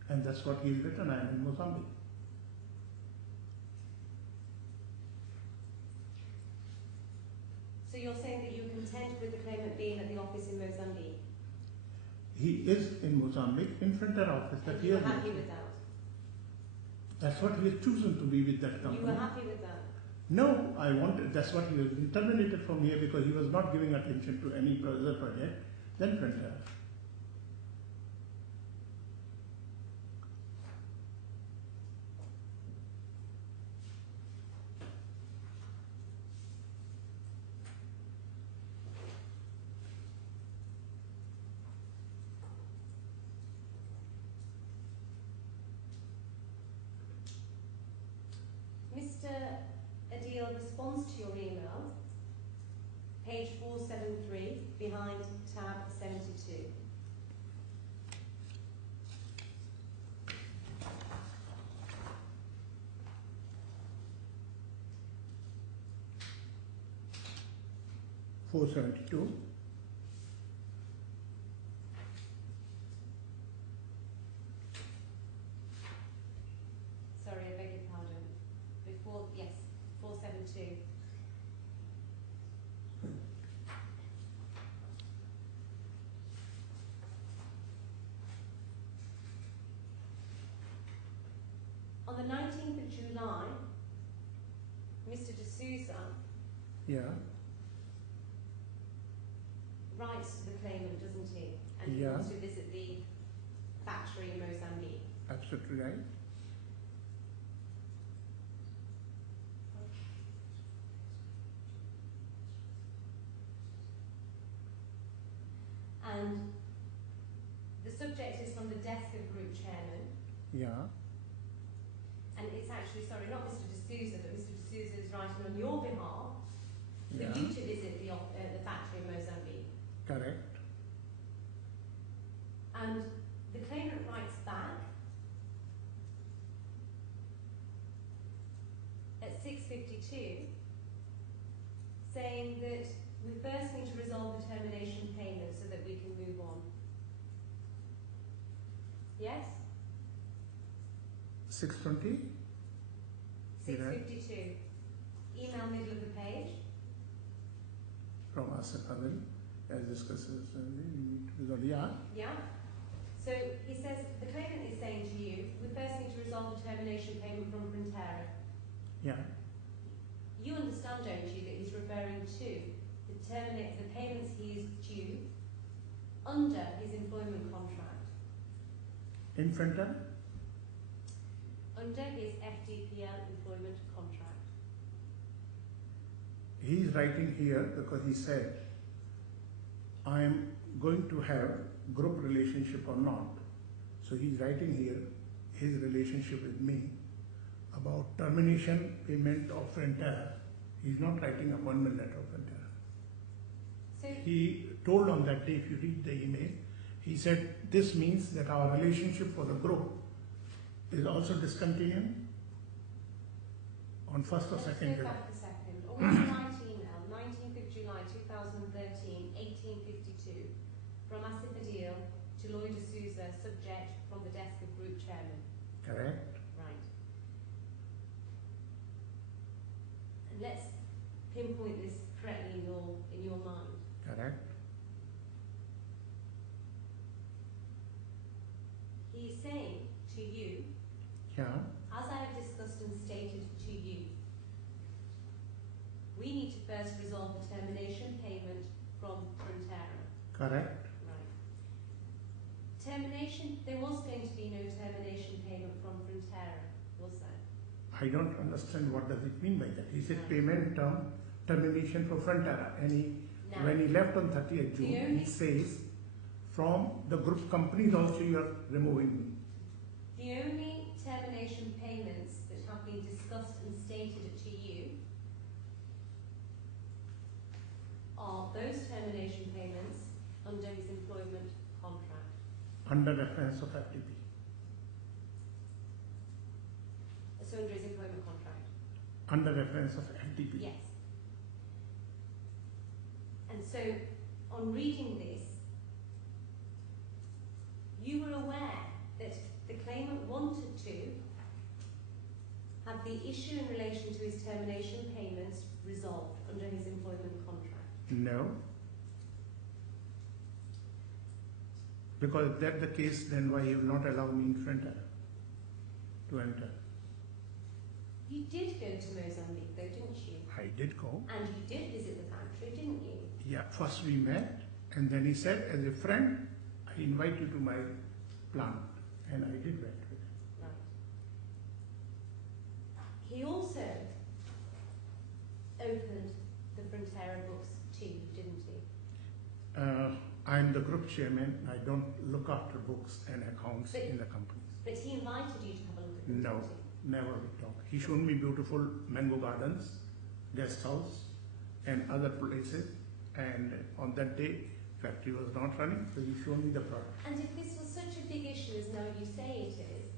And that's what he's written, I am in Mozambique. So you're saying that you're content with the claimant being at the office in Mozambique? He is in Mozambique in Frontier office that And he you were has happy mentioned. with that? That's what he has chosen to be with that You company. were happy with that? No, I wanted, that's what he was been terminated from here because he was not giving attention to any other project than Frontier. Mr. Adil responds to your email, page 473, behind tab 72. $472. Sorry, I beg your pardon. Before, yes, 472. On the 19th of July, Mr. D'Souza Yeah, writes to the claimant, doesn't he? And he Yeah. wants to visit the factory in Mozambique. absolutely right. And the subject is from the desk of group chairman. Yeah, And it's actually, sorry, not Mr. D'Souza, but Mr. D'Souza is writing on your behalf for yeah, you to visit the factory in Mozambique. correct. And the claimant writes back at 6:52 saying that we first need to resolve the termination payment so that we can move on. Yes? 620? 6:52. Email middle of the page. From Asif Adil, as discussed, we need to resolve. Yeah, Yeah? So he says, the claimant is saying to you, we first need to resolve the termination payment from Frontera. yeah, You understand, don't you, that he's referring to the payments he is due under his employment contract, in Frontier? under his FDPL employment contract. He is writing here because he said, I am going to have group relationship or not. So he is writing here his relationship with me about termination payment of Frontier. He is not writing appointment letter of Frontier. So, He told on that day, if you read the email, he said this means that our relationship for the group is also discontinued on 1st or let's 2nd go July. back a second. On the right email, 19th of July 2013, 18:52, from Asif Adil to Lloyd D'Souza, subject from the desk of group chairman. Correct? Right. And let's pinpoint this correctly in your mind. Correct? He is saying to you, Yeah, as I have discussed and stated to you, we need to first resolve the termination payment from Frontera. correct? Right. Termination, there was going to be no termination payment from Frontera, was there? I don't understand what does it mean by that. He said Right. payment term termination for Frontera, and Now, when he left on 30th June, The only- he says from the group companies also you are removing me. the only termination payments that have been discussed and stated to you are those termination payments under his employment contract. Under reference of FTP. So under his employment contract. Under reference of FTP. Yes. And so, on reading this, you were aware that the claimant wanted to have the issue in relation to his termination payments resolved under his employment contract. No. Because if that's the case, then why you will not allow me in front to enter? You did go to Mozambique though, didn't you? I did go. And you did visit the factory, didn't you? Yeah, first we met, and then he said, as a friend, I invite you to my plant, and I did went with him. Right. He also opened the Frontera books to you, didn't he? I'm the group chairman. I don't look after books and accounts in the companies. But he invited you to have a look at them, No, didn't he? never we talk. He showed me beautiful mango gardens, guest house, and other places. And on that day, factory was not running, so he showed me the product. And if this was such a big issue as now you say it is,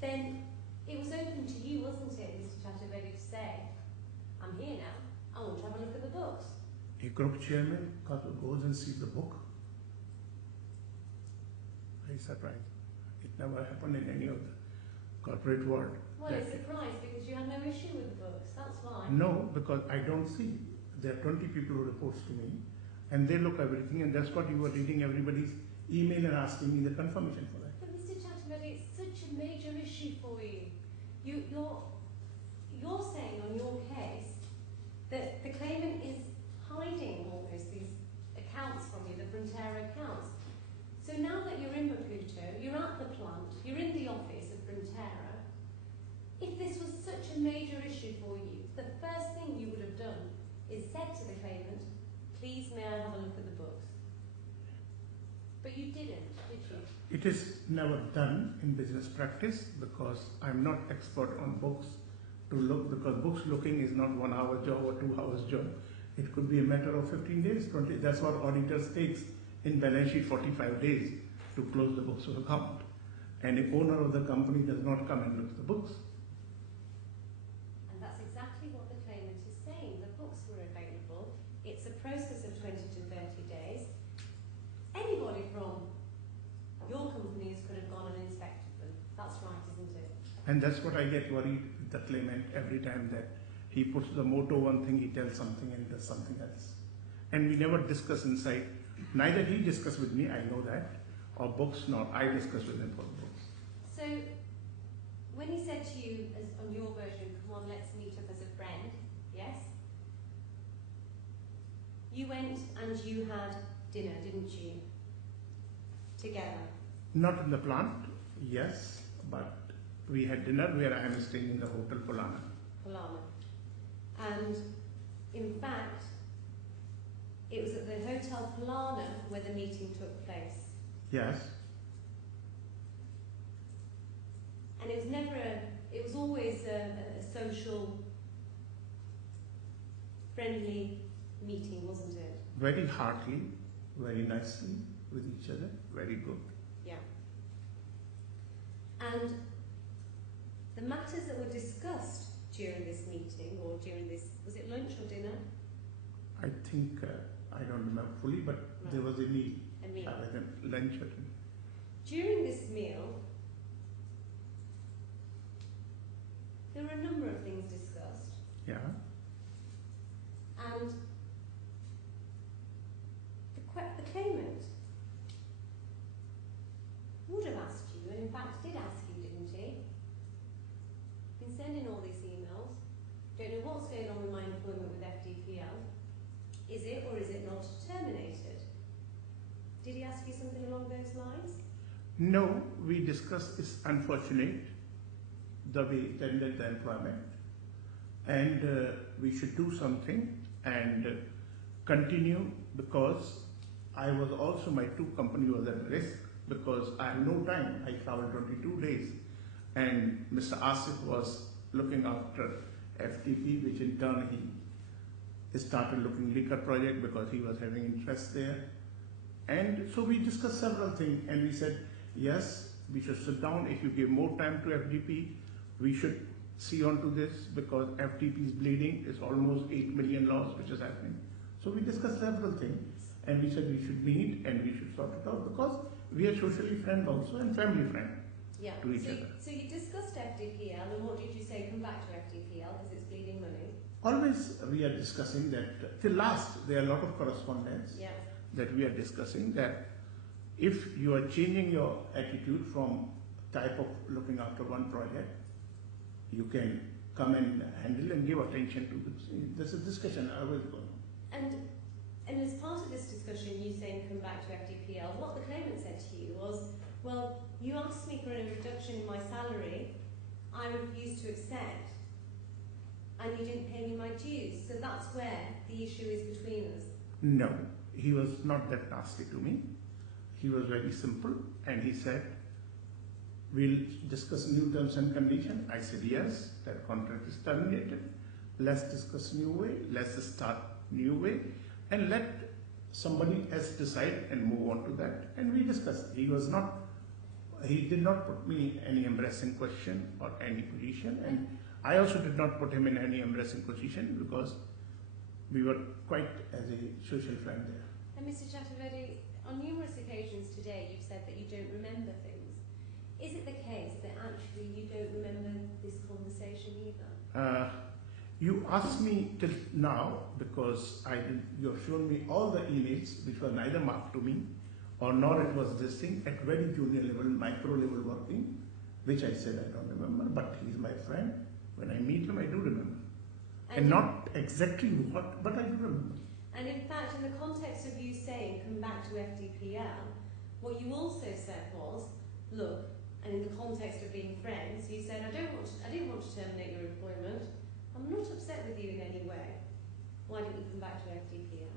then it was open to you, wasn't it, Mr. Chaturvedi, to say, I'm here now, I want to have a look at the books. A group chairman goes and sees the book. I'm surprised. It never happened in any of the corporate world. Well, it's surprised because you had no issue with the books, that's why. No, because I don't see. There are 20 people who reports to me, and they look everything, and that's what you were reading everybody's email and asking me the confirmation for that. But Mr. Chaturvedi, it's such a major issue for you. You're saying on your case that the claimant is hiding almost these accounts from you, the Frontera accounts. So now that you're in Maputo, you're at the plant, you're in the office of Frontera, if this was such a major issue for you, the first thing you would have done is said to the claimant, please may I have a look at the books? But you didn't, did you? It is never done in business practice because I'm not expert on books to look, because books looking is not 1 hour job or 2 hours job. It could be a matter of 15 days, 20. That's what auditors takes in balance sheet 45 days to close the books of account. And the owner of the company does not come and look at the books. And that's exactly what the claimant is saying. The books were available. It's a process of 20 to 30 days. Anybody from your companies could have gone and inspected them. That's right, isn't it? And that's what I get worried with the claimant every time, that he puts the motto one thing, he tells something and does something else. And we never discuss inside. Neither he discussed with me, I know that, or books, nor I discussed with him for the books. So, when he said to you, as on your version, come on, let's meet up as a friend, yes? You went and you had dinner, didn't you? Together. Not in the plant, yes, but we had dinner where I am staying in the Hotel Polana. Polana. And in fact, it was at the Hotel Polana where the meeting took place. Yes. And it was never it was always a social, friendly meeting, wasn't it? Very heartily, very nicely with each other, very good. Yeah. And the matters that were discussed during this meeting, or during this, was it lunch or dinner? I think, I don't remember fully, but Right. there was a meal. A meal. With him, lunch with him. During this meal, there were a number of things discussed, Yeah. and the claimant would have asked you, and in fact did ask you, didn't he? Been sending all these emails. Don't know what's going on with my employment with FDPL. Is it or is it not terminated? Did he ask you something along those lines? No, we discussed it's unfortunate the way it ended the employment, and we should do something and continue, because I was also, my two company was at risk because I have no time. I traveled 22 days, and Mr. Asif was looking after FTP, which in turn he started looking liquor project because he was having interest there. And so we discussed several things, and we said, yes, we should sit down. If you give more time to FDP, we should see on to this, because FDP is bleeding. It's almost 8 million loss which is happening. So we discussed several things, and we said we should meet and we should sort it out, because we are socially friend also and family friend Yeah. to each other. So you discussed FDPL, and what did you say? Come back to FDPL because it's bleeding money. Always we are discussing that till last there are a lot of correspondence Yeah. that we are discussing that if you are changing your attitude from type of looking after one project, you can come and handle and give attention to this. This is discussion I was going on. And as part of this discussion, you saying come back to FDPL, what the claimant said to you was, well, you asked me for a reduction in my salary, I refused to accept, and you didn't pay me my dues. So that's where the issue is between us. No, he was not that nasty to me. He was very simple, and he said, we'll discuss new terms and conditions. I said, yes, that contract is terminated. Let's discuss new way. Let's start new way. And let somebody else decide and move on to that. And we discussed. He did not put me in any embarrassing question or any position. And I also did not put him in any embarrassing position because we were quite as a social friend there. And Mr. Chaturvedi, on numerous occasions today, you've said that you don't remember things. Is it the case that actually you don't remember this conversation either? You asked me till now because you have shown me all the emails which were neither marked to me or nor it was this thing at very junior level, micro level working, which I said I don't remember, but he's my friend. When I meet him, I do remember. And not exactly what, but I do remember. And in fact, in the context of you saying, come back to FDPL, what you also said was, look, and in the context of being friends, you said, I didn't want to terminate your employment. I'm not upset with you in any way. Why didn't you come back to FDPL?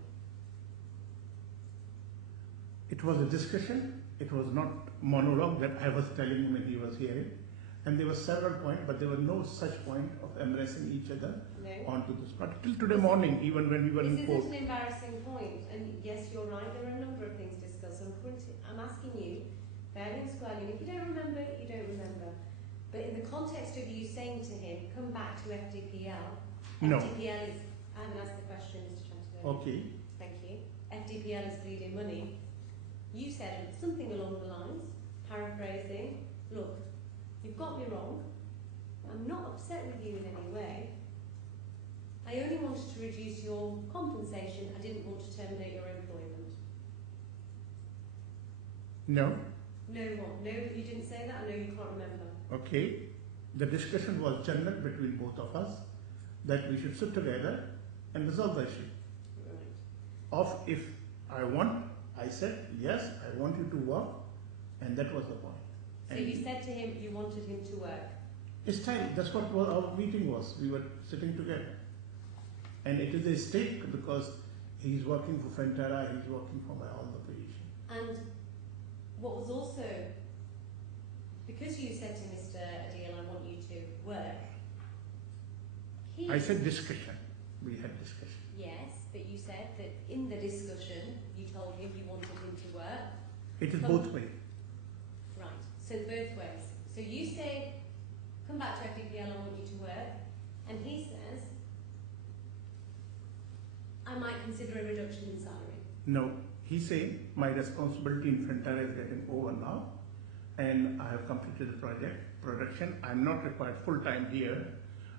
It was a discussion. It was not monologue that I was telling him and he was hearing. And there were several points, but there was no such point of embracing each other onto this. But till today morning, even when we were in court. This isn't an embarrassing point, and yes, you're right, there are a number of things discussed. I'm asking you, fairly and squarely, and if you don't remember, you don't remember. But in the context of you saying to him, come back to FDPL, No. FDPL is, I haven't asked the question, Mr. Chancellor. Okay. Thank you. FDPL is bleeding money. You said something along the lines, paraphrasing, look, you've got me wrong. I'm not upset with you in any way. I only wanted to reduce your compensation. I didn't want to terminate your employment. No. No what? No, you didn't say that? I know you can't remember. Okay. The discussion was general between both of us that we should sit together and resolve the issue. Right. Of if I said, yes, I want you to work, and that was the point. So and you said to him you wanted him to work? It's time. That's what our meeting was. We were sitting together. And it is a stake because he's working for Fentera, he's working for my all the position. And what was also, because you said to Mr. Adil, I want you to work, I said discussion. We had discussion. Yes, but you said that in the discussion you told him you wanted him to work. It is both ways. Right, so both ways. So you say, come back to FDPL, I want you to work, and he says, I might consider a reduction in salary. No, he's saying my responsibility in Fentera is getting over now, and I have completed the production. I'm not required full time here,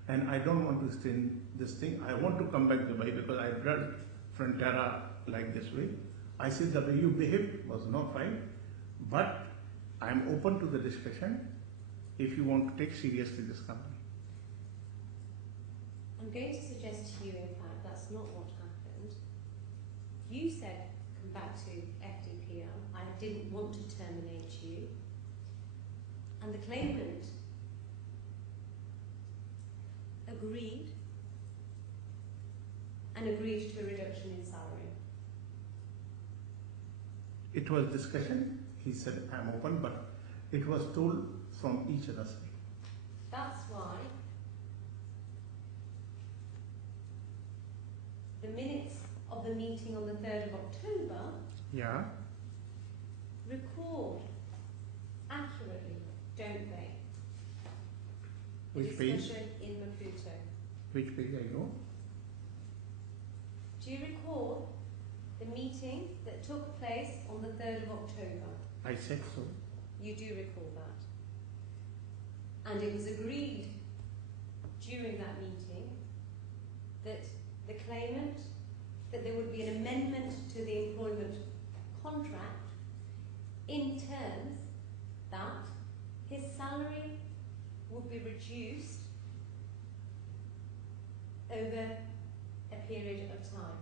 and I don't want to stay in this thing. I want to come back to Dubai because I read Fentera like this way. I said the way you behaved was not right, but I'm open to the discussion if you want to take seriously this company. I'm going to suggest to you, in fact, that's not what happened. You said, come back to FDPL. I didn't want to terminate you. And the claimant agreed and agreed to a reduction in salary. It was discussion. He said, I'm open, but it was told from each other's side. That's why the minutes of the meeting on the 3rd of October record accurately, don't they? Which page? Discussion in Maputo. Which page I go? Do you recall the meeting that took place on the 3rd of October? I said so. You do recall that. And it was agreed during that meeting that the claimant, that there would be an amendment to the employment contract in terms that his salary would be reduced over a period of time.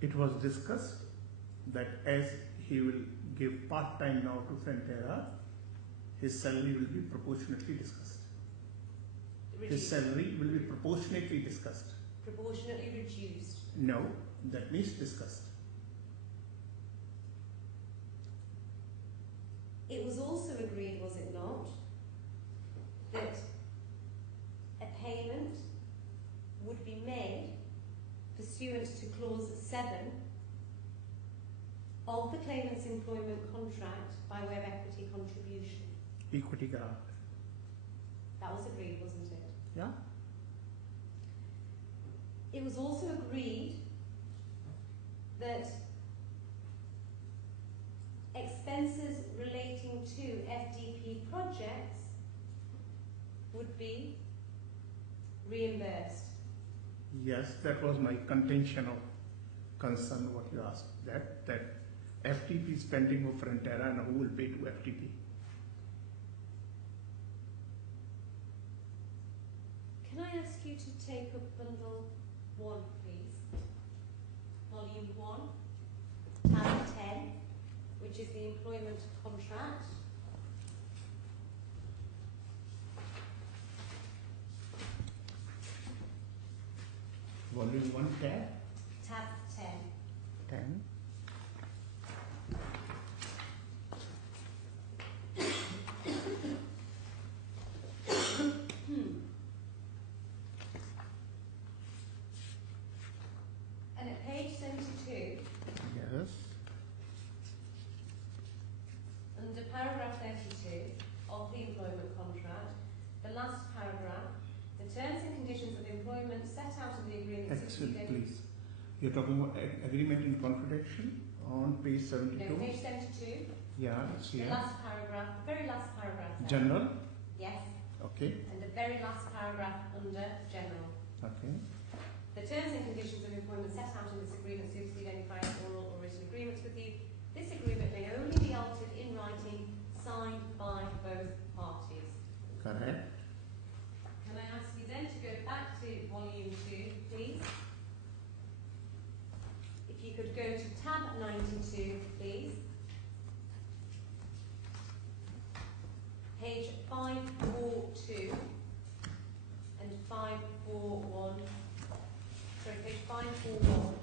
It was discussed that as he will give part-time now to Frontera, his salary will be proportionately discussed. His Reduced. salary will be proportionately discussed. Proportionately reduced. No, that means discussed. It was also agreed, was it not, that a payment would be made pursuant to clause 7 of the claimant's employment contract by way of equity contribution. Equity grant. That was agreed, wasn't it? Yeah? It was also agreed that expenses relating to FDP projects would be reimbursed. Yes, that was my contention of concern what you asked. That FTP spending of Frontera and who will pay to FTP. Can I ask you to take up bundle 1, please? Volume 1, tab 10, which is the employment contract. Volume 1 tab Tab 10. 10. And at page 72, Yes. under paragraph 32 of the employment contract, the last paragraph, the terms and conditions of employment set out in the agreement Excellent, succeeded. please. You're talking about agreement in confidential on page 72. No, page 72, Yeah, it's the here. last paragraph, the very last paragraph. there. General. Yes, Okay. and the very last paragraph under general. Okay. The terms and conditions of employment set out in this agreement supersede any prior oral or written agreements with you. This agreement may only be altered in writing, signed by both parties. Correct. Can I ask you then to go back to volume 2, please? If you could go to tab 92, please. Page 542 and 541. Sorry, page 541.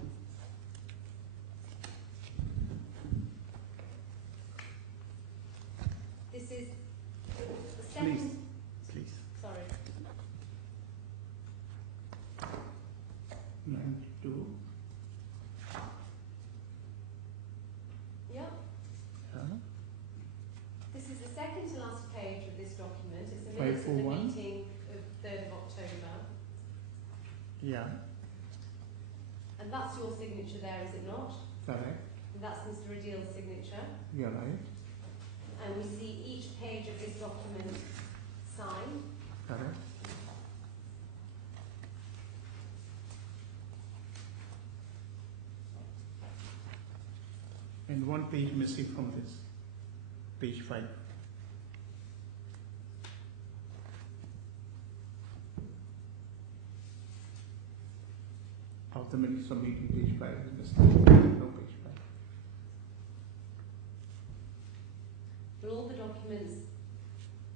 This is the second. Please. Please. Sorry. 92. Yep. Yeah. This is the second to last page of this document. It's the minutes of the 541. meeting of 3rd of October. Yeah. And that's your signature there, is it not? Correct. And that's Mr. Adil's signature. You're right. And we see each page of this document signed. Correct. And one page missing from this. Page 5. Of the minutes of meeting, page 5 is missing. No page 5. But all the documents,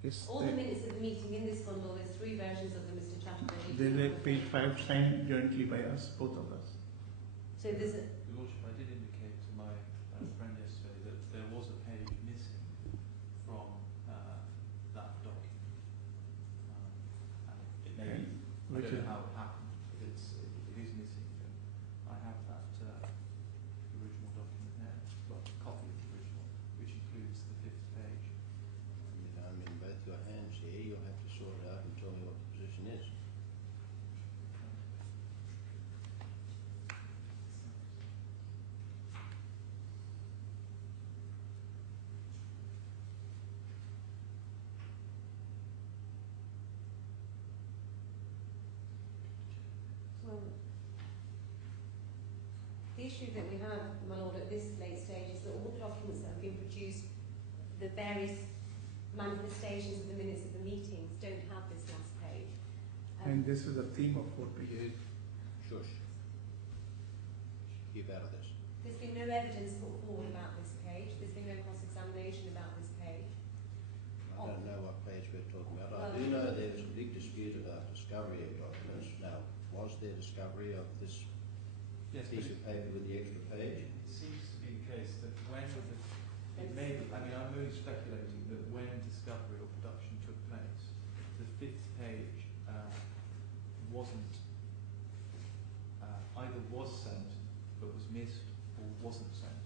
It's all the minutes of the meeting in this bundle, there's 3 versions of them, Mr. Chatterjee. There's a page 5 signed jointly by us, both of us. So there's a, Your Lordship, I did indicate to my friend yesterday that there was a page missing from that document. And it may be, I Which don't is know how it happened, but it is missing. I have that original document there, well, a copy of the original, which includes the 5th page. I'm in both your hands here. You'll have to sort it out and tell me what the position is. issue that we have, my lord, at this late stage is that all the documents that have been produced, the various manifestations of the minutes of the meetings don't have this last page. And this is the theme of 4P. Shush. Keep out of this. There's been no evidence put forward about this page. There's been no cross-examination about this page. I don't know what page we're talking about. I do know there was a big dispute about discovery of documents. Now, was there discovery of this piece of paper with the extra page? It seems to be the case that when it may be, I mean, I'm only speculating that when discovery or production took place, the fifth page wasn't either was sent but was missed or wasn't sent.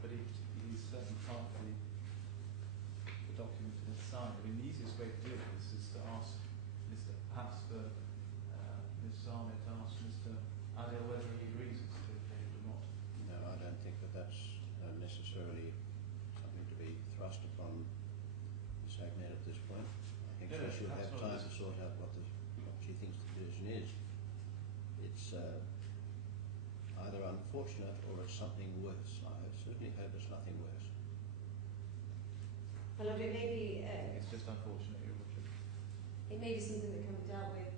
But it is certainly part of the document in its side. I mean, the easiest way to deal with this is to ask Mr. perhaps Ms. Sarnet ask Mr. Adel whether he agrees it's a fifth page or not. No, I don't think that that's necessarily something to be thrust upon Ms. Agnet at this point. I think No, she'll perhaps have not. time to sort out what she thinks the position is. It's either unfortunate or it's something worse. I certainly hope it's nothing worse. My lord, it may be, It's just unfortunate, Your Lordship. it may be something that can be dealt with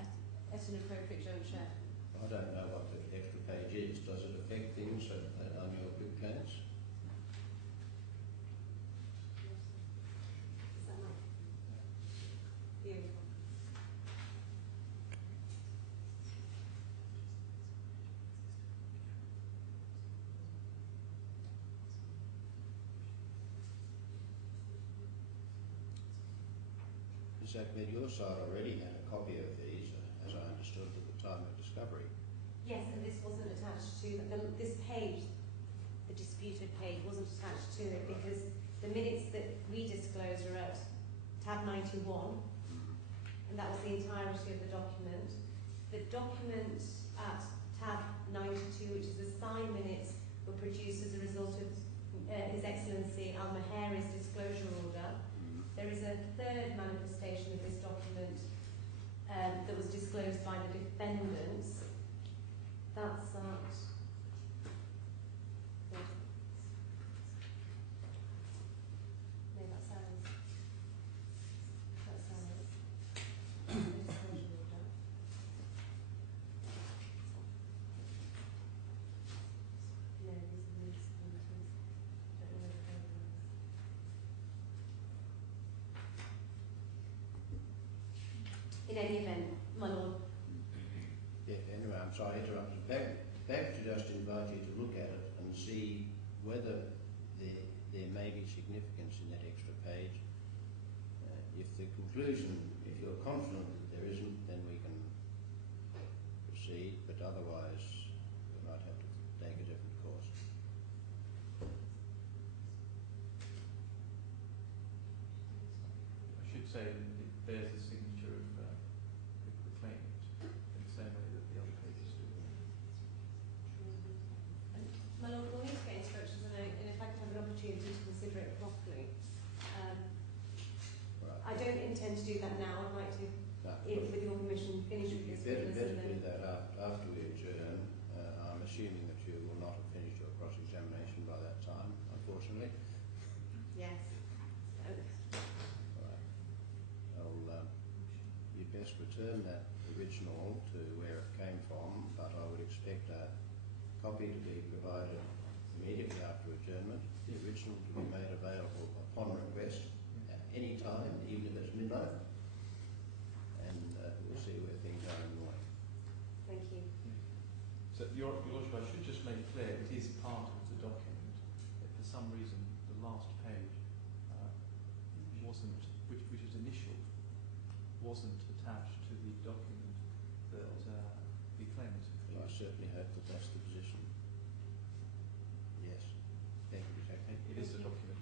at an appropriate juncture. I don't know what the extra page is. Does it affect things on your big plans? Is that right? Beautiful. Ms. Agnet, your side already had a copy of these, as I understood, at the time of discovery. Yes, and this wasn't attached to this page. The disputed page wasn't attached to it because the minutes that we disclose are at tab 91, and that was the entirety of the document. The document at tab 92, which is the signed minutes, were produced as a result of His Excellency Al Mahari's disclosure order. There is a third manifestation of this document that was disclosed by the defendants. That's at... No, that's ours. That's ours. The disclosure order. No, these are these. I don't know where the code is. In any event, my lord, Yeah, anyway, I'm sorry to interrupt. Back to just invite you to look at it and see whether there may be significance in that extra page. If the conclusion, if you're confident that there isn't, then we can proceed, but otherwise we might have to take a different course. I should say that it bears the signature of the claimant in the same way that the other pages do. my lord, we'll need to get instructions and if I could have an opportunity to consider it properly. Right. I don't intend to do that now. I'd like to, No, with your permission, finish with you this better witness and do then... that after we adjourn. I'm assuming that you will not have finished your cross-examination by that time, unfortunately. Yes. Right. You'd best return that original to where it came from, but I would expect a copy to be provided immediately after adjournment, the original to be made available upon request at any time, even if it's midnight, and we'll see where things are in the morning. Thank you. So, Your Lordship, I should just make it clear it is part of the document. If for some reason the last page wasn't, which was initial, wasn't attached to the document that we claimed. I certainly hope that that's the position. Yes. Thank you, Ms. Agnet. It is a document.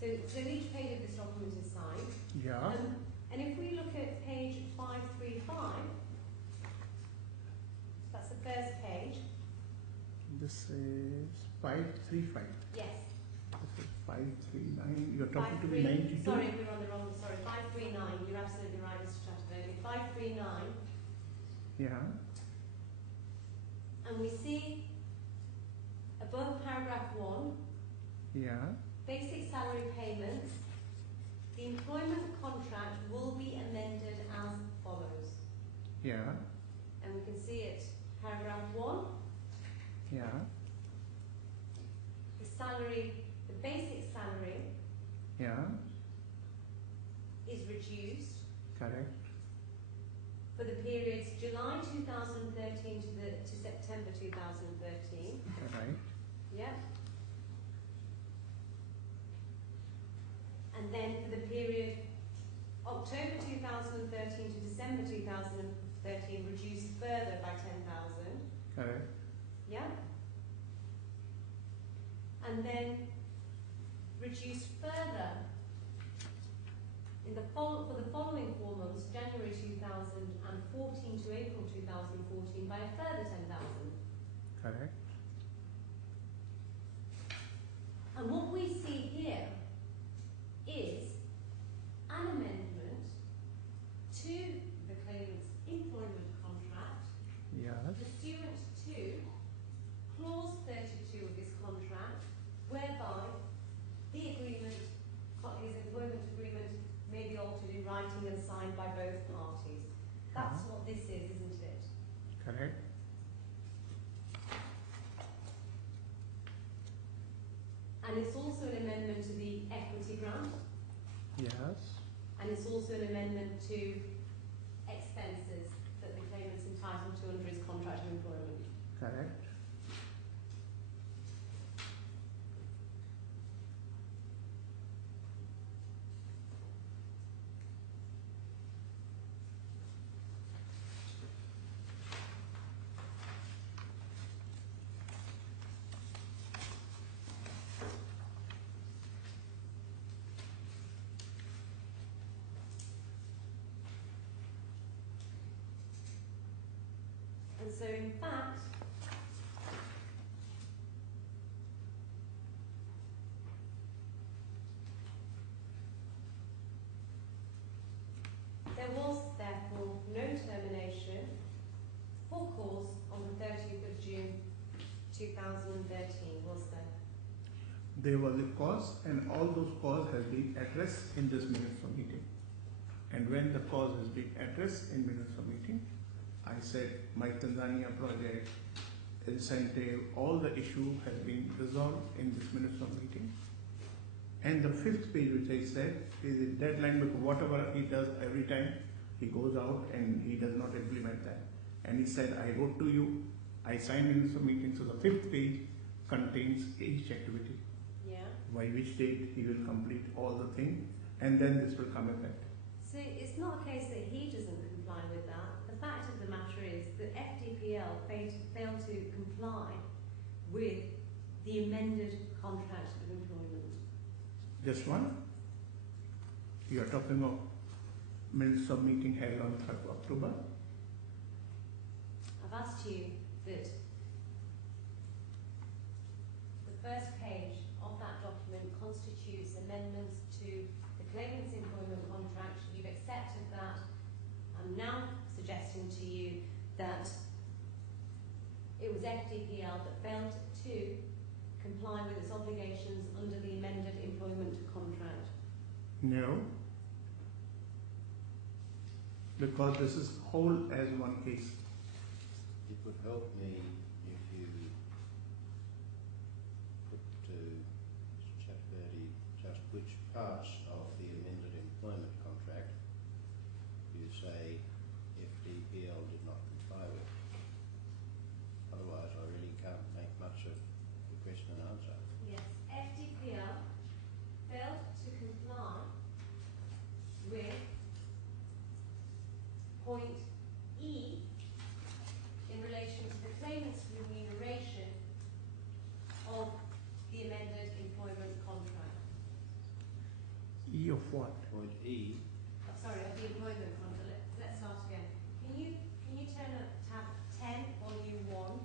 So each page of this document is signed. Yeah. And if we look at page 535, that's the first page. This is 535. Yes. This is 539. You're talking to me 92? Sorry, we're on the wrong, sorry, 539, you're absolutely right, Mr. Chatterberg. 539, Yeah. and we see above paragraph 1, Yeah. basic salary payments, the employment contract will be amended as follows. Yeah. And we can see it, paragraph 1, Yeah. the salary, the basic salary Yeah. is reduced Correct. for the periods July 2013 to September 2013. Right. Yeah. And then for the period October 2013 to December 2013, reduced further by 10,000. Correct. Yeah. And then reduced further in the for the following 4 months, January 2014 to April 2014, by a further 10,000. Correct. And what we see here is an amendment to the claimant's employment contract Yes. pursuant to clause 32 of this contract, whereby the agreement, his employment agreement, may be altered in writing and signed by both parties. That's what this is, isn't it? Correct. And it's also an amendment to the equity grant, Yes. and it's also an amendment to expenses that the claimant's entitled to under his contract of employment. Correct. And so, in fact, there was therefore no termination for cause on the 30th of June 2013, was there? There was a cause, and all those cause has been addressed in this minutes of meeting. And when the cause has been addressed in minutes of meeting, I said my Tanzania project, incentive, all the issue has been resolved in this minutes of meeting. And the 5th page which I said is a deadline, because whatever he does every time, he goes out and he does not implement that. And he said, I wrote to you, I signed minutes of meeting, so the 5th page contains each activity, Yeah. by which date he will complete all the thing, and then this will come effect. So it's not a case that he doesn't comply with that. The fact of the matter is that FDPL failed to comply with the amended contract of employment. Just one? You are talking of minutes of meeting held on 3rd of October? I've asked you that the first page of that document constitutes amendments to the claimant's employment contract. You've accepted that. I'm now suggesting to you that it was FDPL that failed to comply with its obligations under the amended employment contract. No. Because this is whole as one case. It would help me if you put to Mr. Chatterberg just which parts of the amended employment contract you say FDPL did not comply with. Otherwise, I really can't make much of the question and answer. Yes, FDPL failed to comply with point E in relation to the claimant's remuneration of the amended employment contract. E of what? Point E, Oh, sorry, of the employment contract. Let's start again. Can you turn up tab 10, volume 1?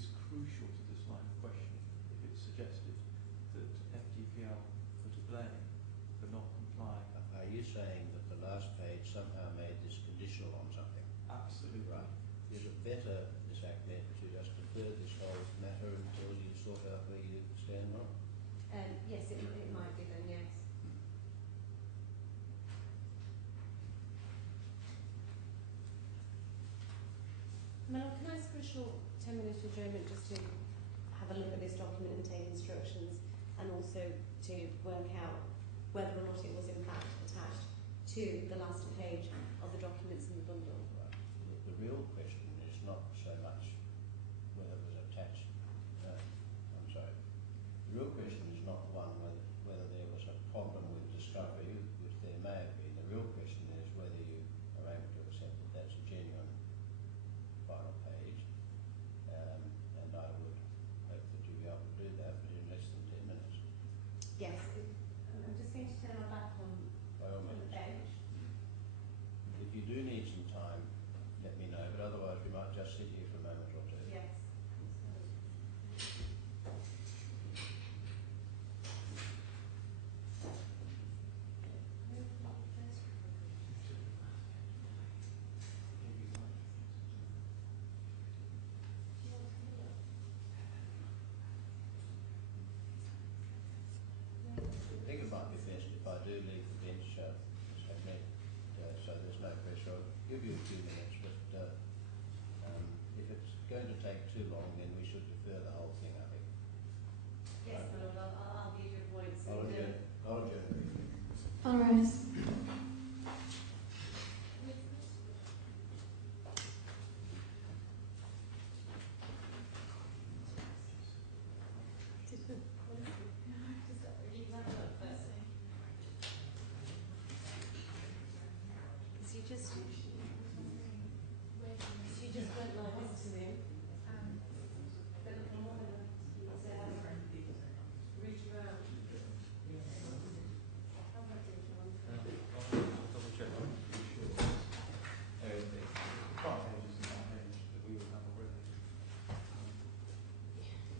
is crucial to this line of questioning if it's suggested that FTPL were to blame for not complying. Are you saying that the last page somehow made this conditional on something? Absolutely. Right. Is it better, Miss Acknet, to just defer this whole matter until you sort out where you stand on it? Yes, it might be then, yes. Mel, can I ask for a short 10-minute adjournment just to have a look at this document and take instructions, and also to work out whether or not it was in fact attached to the last page of the documents in the bundle? Right. The real question is not so much whether it was attached. I'm sorry. The real question is not one whether there was a problem with discovery, which there may have been. The real question is whether you are able to accept that that's a genuine final page, and I would hope that you'll be able to do that, but in less than 10 minutes. Yes. I'm just going to turn my back on By all the means. page. If you do need some time, let me know, but otherwise we might just sit here for a moment or two. Yes. I think it might be best if I do leave the bench, so there's no pressure. I'll give you a few minutes, but if it's going to take too long, then we should defer the whole thing, I think. Yes, my lord, I'll give your points. I'll adjourn. All right. You just went like this to him. Then I'm more than happy to reach around. How about this one? I'll double check. I'm pretty sure the 5 pages in that page that we will have already.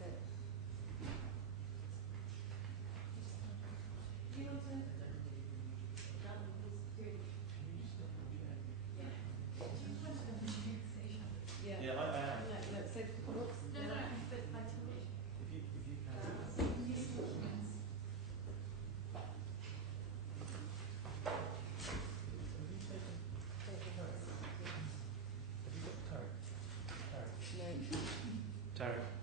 But do you want to? That one was good. Yeah. Yeah. Yeah, I am. No, so whoops. No, but I told you. If you can. These documents. Have you got Tarek? No. Tarek.